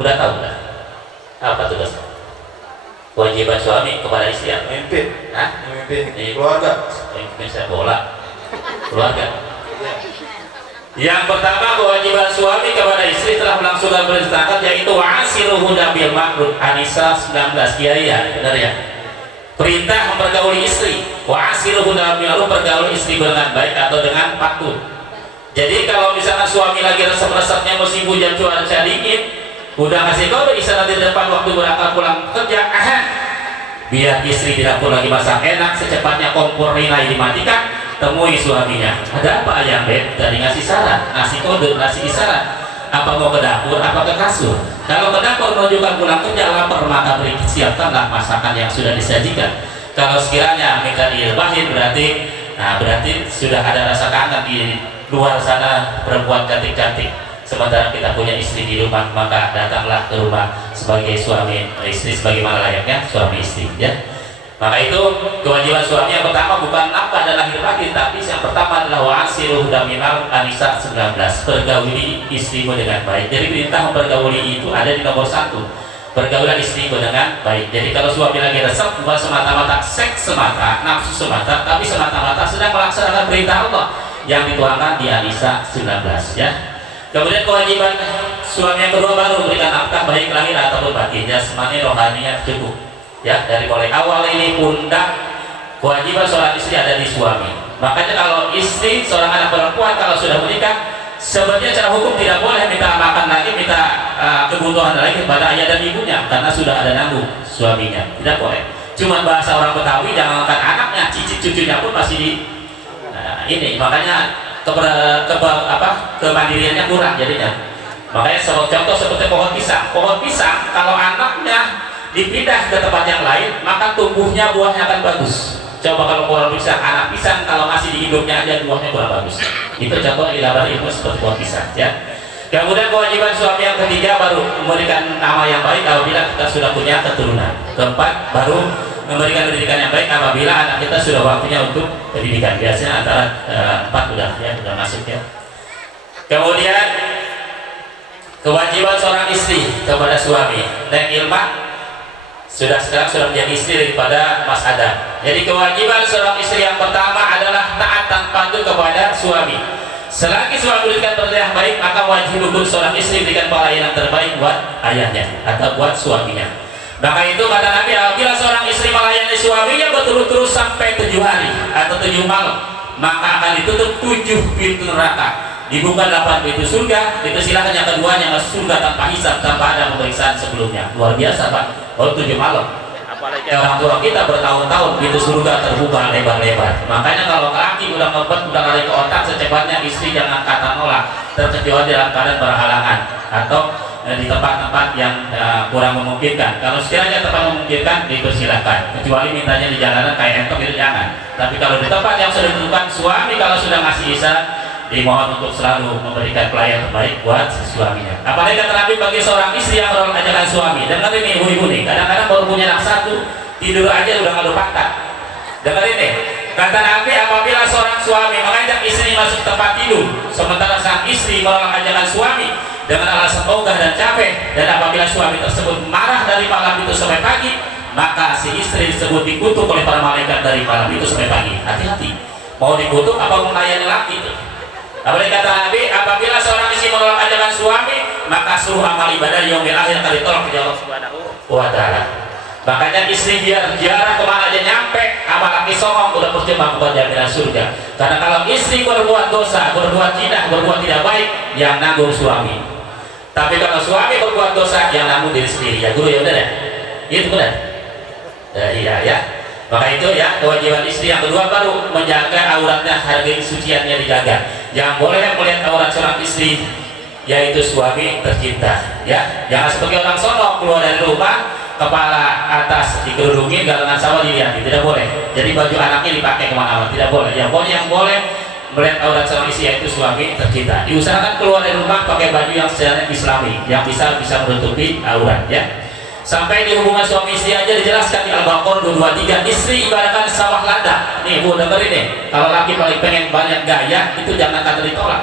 udah tahu kan? Apa tugas? Kewajiban suami kepada istri yang Memimpin. Memimpin keluarga. Memimpin saya bola keluarga. Yang pertama kewajiban suami kepada istri telah melangsungkan pernikahan yaitu wa'asiruhunna bil ma'ruf. An-Nisa 19 kiai ya, benar ya. Perintah mempergauli istri. Wa'asiruhunna bil ma'ruf, pergauli istri dengan baik atau dengan patuh. Jadi kalau misalkan suami lagi resep-resepnya musim hujan cuaca dingin, udah ngasih kode istirahat di depan waktu berangkat pulang kerja, biar istri tidak pun lagi masak enak, secepatnya kompor rinai dimatikan, temui suaminya. Ada apa ayam beb? Tadi ngasih saran, ngasih kode, ngasih isyarat. Apa mau ke dapur, apa ke kasur? Kalau ke dapur menunjukkan pulang kerja lapar, maka siapkanlah masakan yang sudah disajikan. Kalau sekiranya minta direbahin berarti sudah ada rasa kangen di luar sana perempuan cantik-cantik, sementara kita punya istri di rumah, maka datanglah ke rumah sebagai suami istri sebagaimana layaknya suami istri ya. Maka itu kewajiban suami yang pertama bukan nafkah dan lahir batin, tapi yang pertama adalah wa'asiruhunna bil ma'ruf. An-Nisa 19, pergauli istrimu dengan baik. Jadi perintah mempergauli itu ada di nomor 1, pergaulan istrimu dengan baik. Jadi kalau suami lagi resep bukan semata-mata seks semata, nafsu semata, tapi semata-mata sedang melaksanakan perintah Allah yang dituangkan di An-Nisa 19 ya. Kemudian kewajiban suami yang kedua baru memberikan nafkah baik lahir ataupun batin, jasmani rohaninya cukup ya. Dari mulai awal ini pundak kewajiban seorang istri ada di suami. Makanya kalau istri seorang anak perempuan kalau sudah menikah, sebenarnya secara hukum tidak boleh minta makan lagi, minta kebutuhan lagi kepada ayah dan ibunya karena sudah ada nanggung suaminya, tidak boleh. Cuma bahasa orang Betawi, jangankan anaknya, cicit cucunya pun masih di ini, makanya kemandiriannya kurang jadinya. Makanya contoh seperti pohon pisang kalau anaknya dipindah ke tempat yang lain maka tumbuhnya buahnya akan bagus. Coba kalau pohon pisang, anak pisang kalau masih di hidupnya aja buahnya kurang bagus. Itu contoh ilabar ilmu seperti pohon pisang ya. Kemudian kewajiban suami yang ketiga baru memberikan nama yang baik apabila kita sudah punya keturunan. Keempat baru memberikan pendidikan yang baik apabila anak kita sudah waktunya untuk pendidikan. Biasanya antara 4 udah masuk ya. Kemudian kewajiban seorang istri kepada suami. Dan Ilma sekarang sudah menjadi istri daripada Mas Adam. Jadi kewajiban seorang istri yang pertama adalah taat dan patuh kepada suami. Selagi suami memberikan perintah yang baik, maka wajib hukum seorang istri berikan pelayanan terbaik buat ayahnya atau buat suaminya. Maka itu kata Nabi, apabila seorang istri melayani suaminya berturut-turut sampai 7 hari atau 7 malam, maka akan ditutup 7 pintu neraka, dibuka 8 pintu surga, dipersilahkan yang keduanya masuk surga tanpa hisab, tanpa ada pemeriksaan sebelumnya. Luar biasa Pak, baru 7 malam. apalagi orang tua kita bertahun-tahun pintu surga terbuka lebar-lebar. Makanya kalau laki udah ngebet, udah lari ke otak, secepatnya istri jangan kata nolak, terkecuali dalam keadaan berhalangan atau di tempat-tempat yang kurang memungkinkan. Kalau sekiranya tempat memungkinkan, dipersilahkan, kecuali mintanya di jalanan kayak entok itu jangan. Tapi kalau di tempat yang sudah ditentukan, suami kalau sudah ngasih isyarat, dimohon untuk selalu memberikan pelayan terbaik buat suaminya. Apalagi kata Nabi bagi seorang istri yang menolak ajakan suami. Dan ini ibu-ibu nih, kadang-kadang baru punya anak satu, tidur aja udah ngadu pangkat. Dengar ini, kata Nabi apabila seorang suami mengajak istri masuk tempat tidur, sementara sang istri menolak ajakan suami dengan alasan ogah dan capek, dan apabila suami tersebut marah dari malam itu sampai pagi, maka si istri tersebut dikutuk oleh para malaikat dari malam itu sampai pagi. Hati-hati, mau dikutuk apa melayani laki itu. Apalagi kata Nabi, apabila seorang istri menolak ajakan suami, maka suruh amal ibadah yang akhir kali tolak ke Allah Subhanahu wa Ta'ala. Makanya istri biar jarang kemana aja nyampe, amal laki songong udah percuma buat jaminan surga. Karena kalau istri berbuat dosa, berbuat zina, berbuat tidak baik, yang nanggung suami. Tapi kalau suami berbuat dosa, yang nanggung diri sendiri. Ya guru ya udah deh, itu benar. Iya ya. Maka itu ya kewajiban istri. Yang kedua baru menjaga auratnya, harga kesuciannya dijaga. Yang boleh melihat aurat seorang istri yaitu suami tercinta. Ya, jangan seperti orang sono keluar dari rumah kepala atas dikerudungin, galangan sawah dilihat, tidak boleh. Jadi baju anaknya dipakai kemana-mana, tidak boleh. Yang boleh melihat aurat seorang istri yaitu suami tercinta. Diusahakan keluar dari rumah pakai baju yang secara islami, yang bisa menutupi aurat ya. Sampai di hubungan suami istri aja dijelaskan di Al-Baqarah 223, istri ibaratkan sawah ladang. Nih bu dengerin nih, kalau laki paling pengen banyak gaya itu jangan kata ditolak.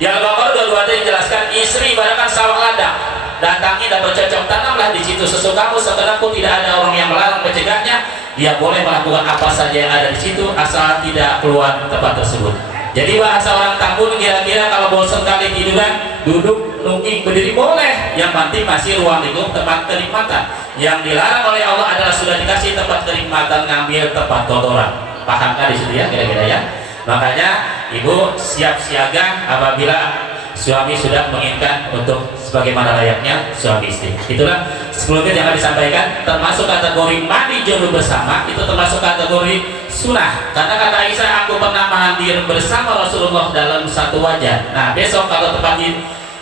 Di Al-Baqarah 223 dijelaskan istri ibaratkan sawah ladang, datangi dan bercocok tanamlah di situ sesukamu, sekedapun tidak ada orang yang melarang mencegahnya, dia boleh melakukan apa saja yang ada di situ asal tidak keluar tempat tersebut. Jadi bahasa orang kampung kira-kira kalau bosan kali tiduran, duduk, nungging, berdiri boleh. Yang penting masih ruang lingkup tempat kenikmatan. Yang dilarang oleh Allah adalah sudah dikasih tempat kenikmatan ngambil tempat kotoran. Pahamkah di situ ya kira-kira ya? Makanya ibu siap siaga apabila suami sudah menginginkan untuk sebagaimana layaknya suami istri. Itulah sebelumnya jangan disampaikan, termasuk kategori mandi junub bersama itu termasuk kategori sunnah. Karena kata Aisyah, aku pernah mandi bersama Rasulullah dalam satu wajan. Nah besok kalau tempat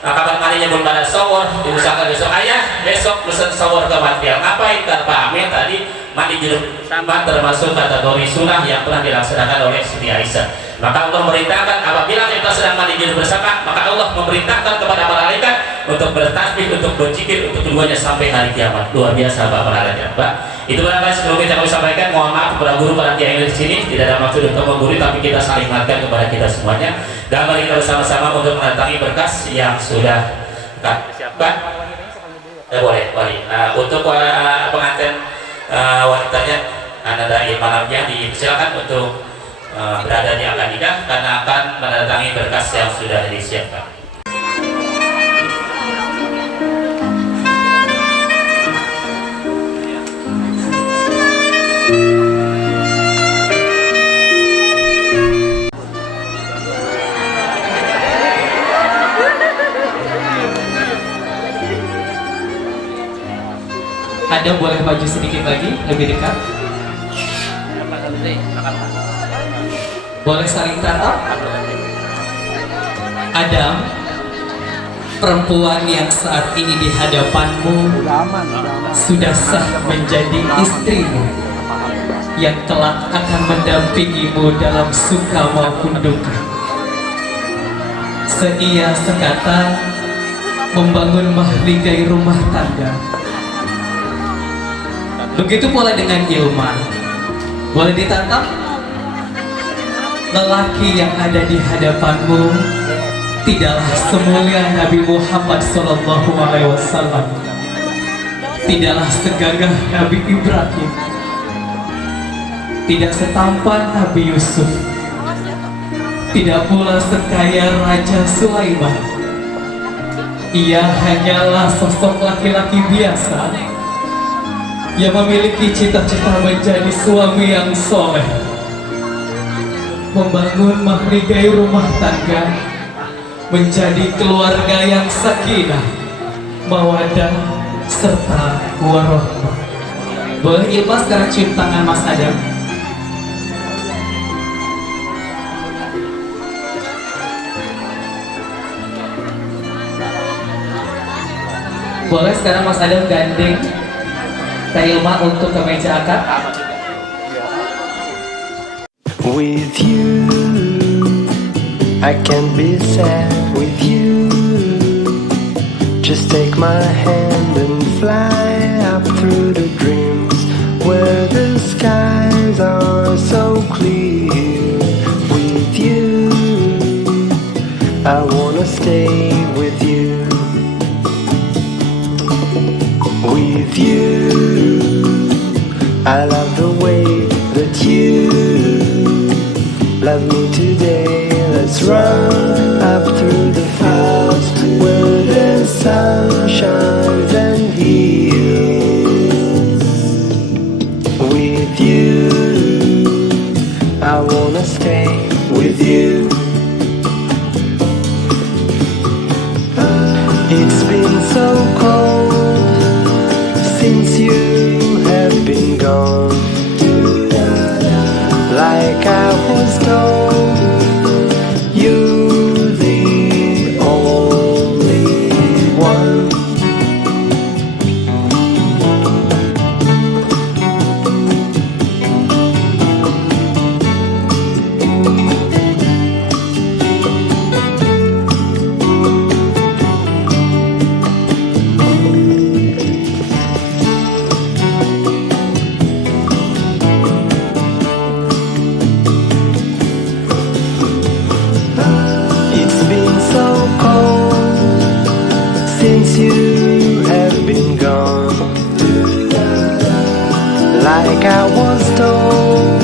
kabar mandinya belum ada shower, diusahakan besok ayah besok pesan shower ke material. Ngapain? Kata Pak Amin tadi mandi junub sama termasuk kategori sunnah yang pernah dilaksanakan oleh Siti Aisyah. Maka Allah merintahkan apabila kita sedang mandi junub bersama, maka Allah memerintahkan kepada para malaikat untuk bertasbih, untuk berzikir untuk keduanya sampai hari kiamat. Luar biasa Pak para malaikat. Pak, itu barangkali sebelumnya kami sampaikan. Mohon maaf kepada guru para kiai di sini, tidak ada maksud untuk menggurui, tapi kita saling ingatkan kepada kita semuanya. Dan mari kita bersama-sama untuk mendatangi berkas yang sudah kita siapkan. Boleh. Untuk pengantin wanitanya, Ananda Ilmanabnya dipersilakan untuk berada di akad nikah karena akan mendatangi berkas yang sudah disiapkan. Ada boleh maju sedikit lagi, lebih dekat. Boleh saling tatap. Adam, perempuan yang saat ini di hadapanmu sudah sah menjadi istrimu yang kelak akan mendampingimu dalam suka maupun duka. Seia sekata membangun mahligai rumah tangga. Begitu pula dengan Ilman. Boleh ditatap. Lelaki yang ada di hadapanmu tidaklah semulia Nabi Muhammad SAW, tidaklah segagah Nabi Ibrahim, tidak setampan Nabi Yusuf, tidak pula sekaya Raja Sulaiman. Ia hanyalah sosok laki-laki biasa yang memiliki cita-cita menjadi suami yang soleh, membangun mahligai rumah tangga, menjadi keluarga yang sakinah, mawaddah serta warahmah. Boleh Ilma sekarang cium tangan Mas Adam. Boleh sekarang Mas Adam gandeng Kak Ilma untuk ke meja akad. With you, I can't be sad with you. Just take my hand and fly up through the dreams where the skies are so clear. With you, I wanna stay with you. With you, I love the way that you love me today. Let's run up through the fields where the sun shines and heals. With you, I wanna stay with you. It's been so cold since you have been gone. Like I was told, you're the only one. It's been so cold since you have been gone. Like I was told,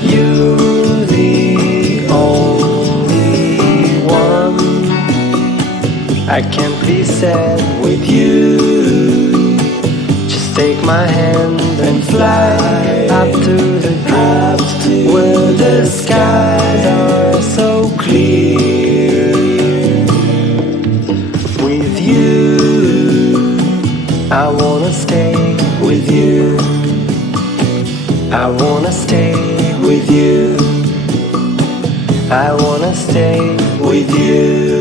you're the only one. I can't be sad with you. Just take my hand and fly up to the dreams where the skies are so clear. With you, I wanna stay with you. I wanna stay with you. I wanna stay with you.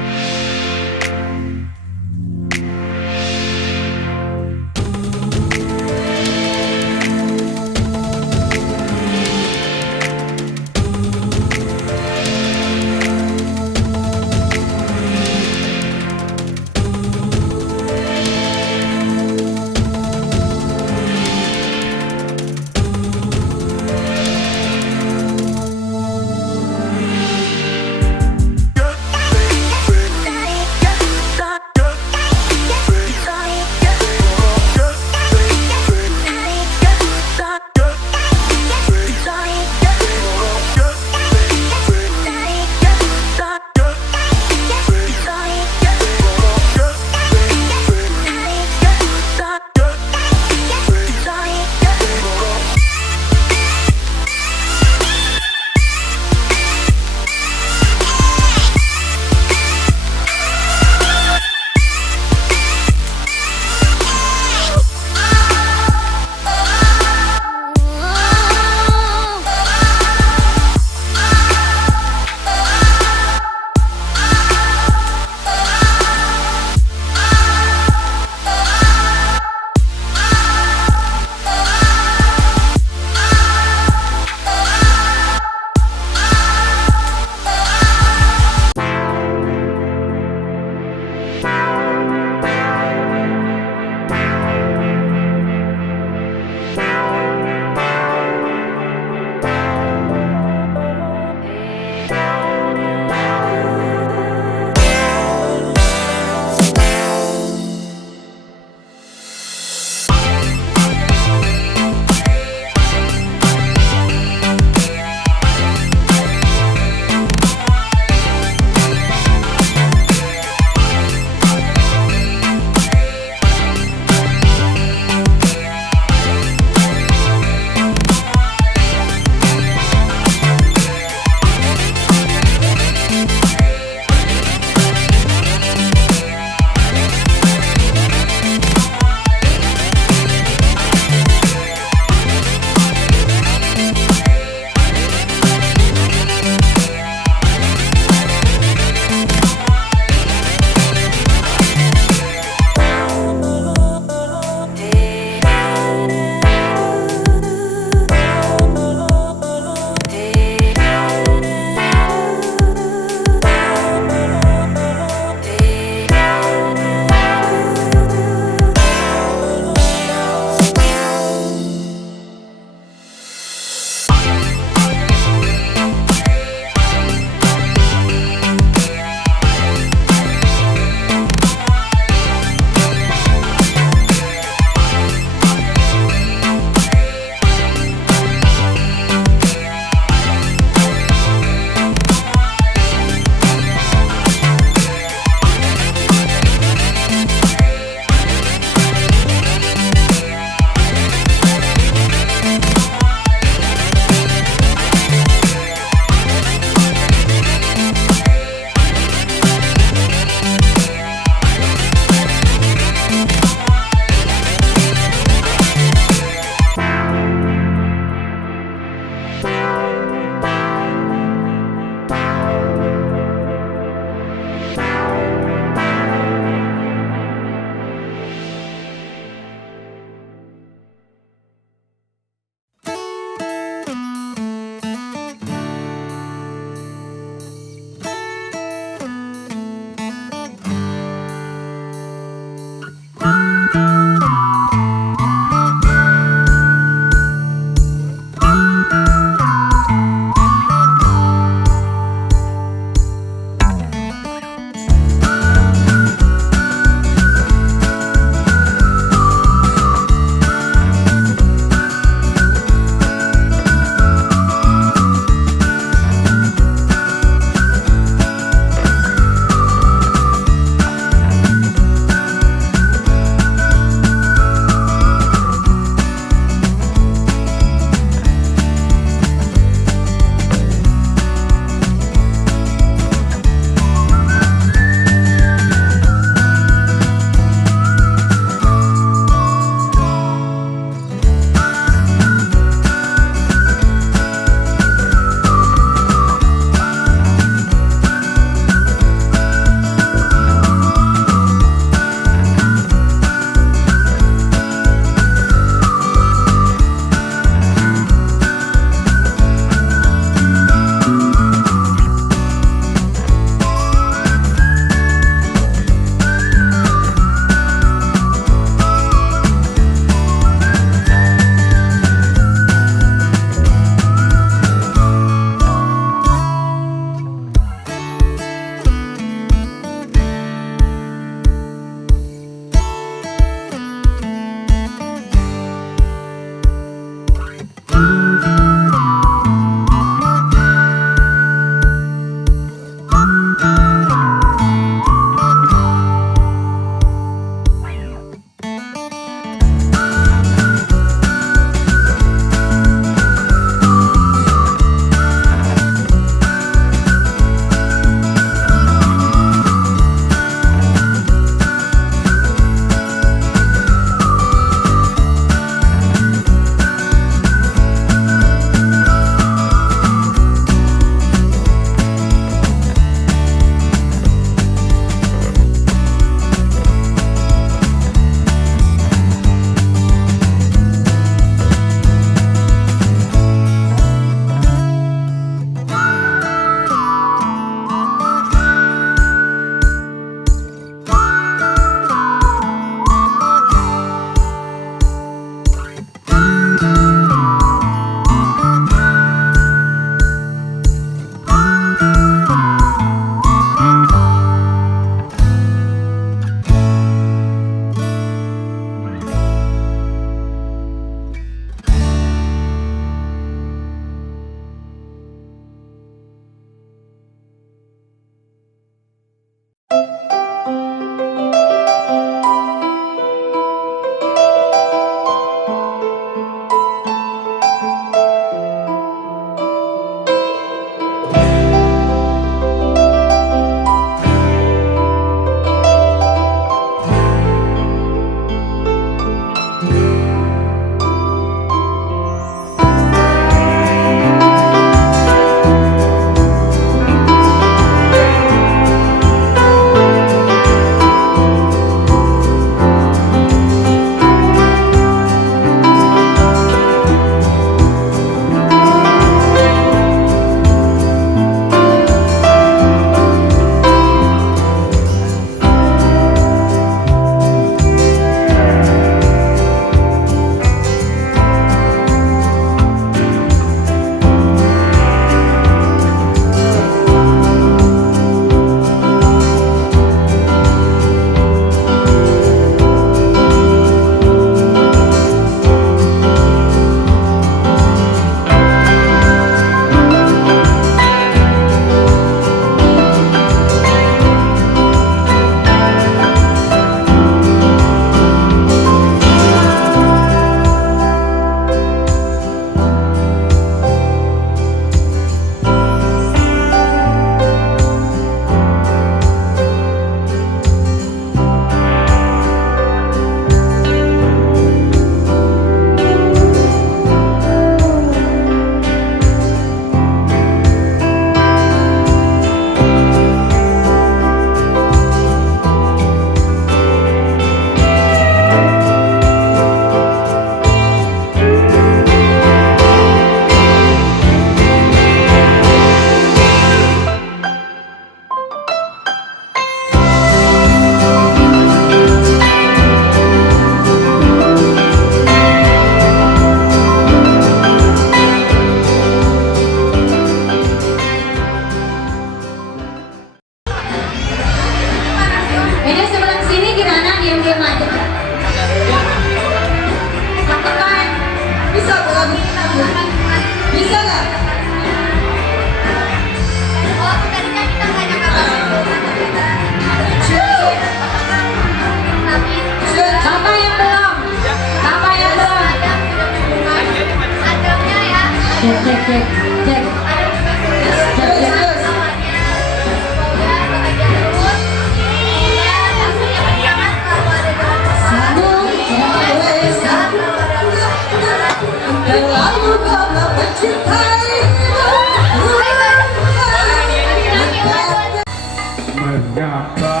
Mengapa,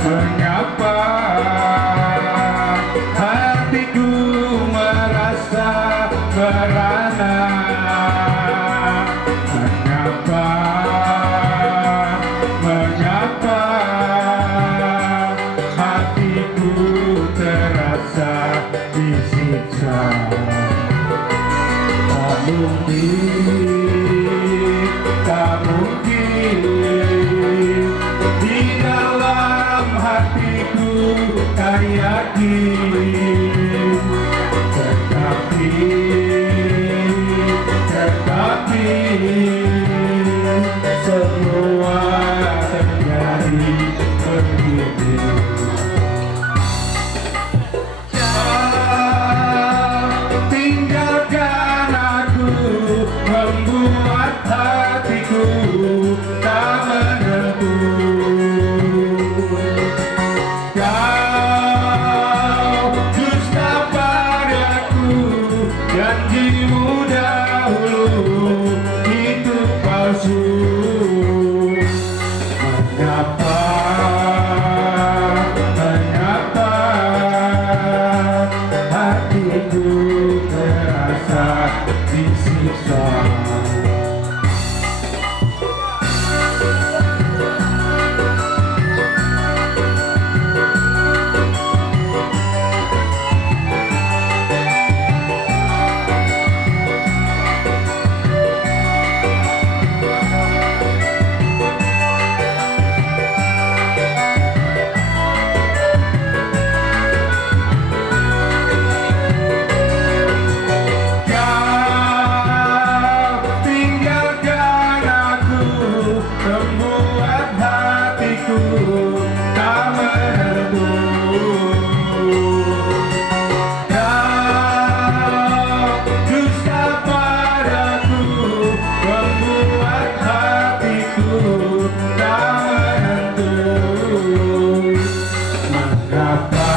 mengapa hatiku merasa merana? Mengapa, mengapa hatiku terasa disiksa? Tak mungkin, tak mungkin di dalam hatiku tak yakin, tetapi semua terjadi begini. Tinggalkan aku, membuat hatiku tak menentu. Kau dusta padaku, janjimu dahulu itu palsu. Mengapa, mengapa hatiku terasa disiksa? Membuat hatiku tak menentu. Kau dusta padaku, membuat hatiku tak menentu. Mengapa,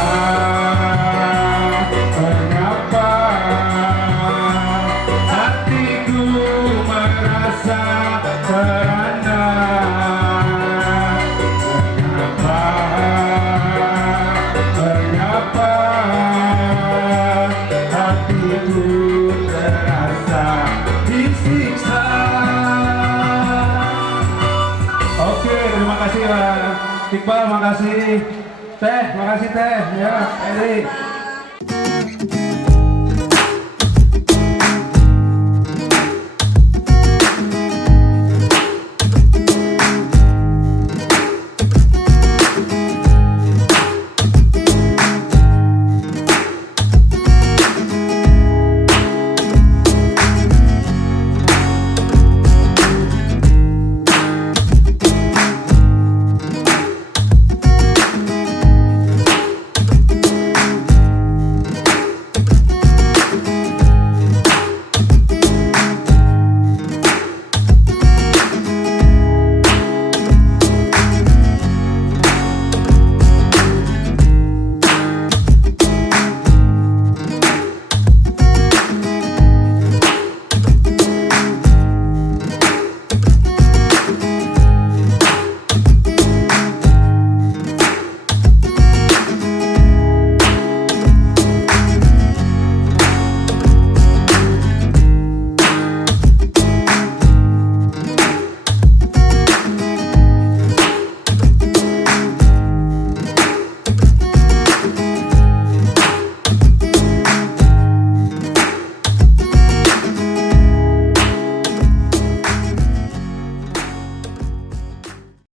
mengapa hatiku merasa merana? Mengapa hatiku terasa disiksa? Oke, terima kasih Pak Iqbal, makasih Teh, makasih Teh, ya, Eri.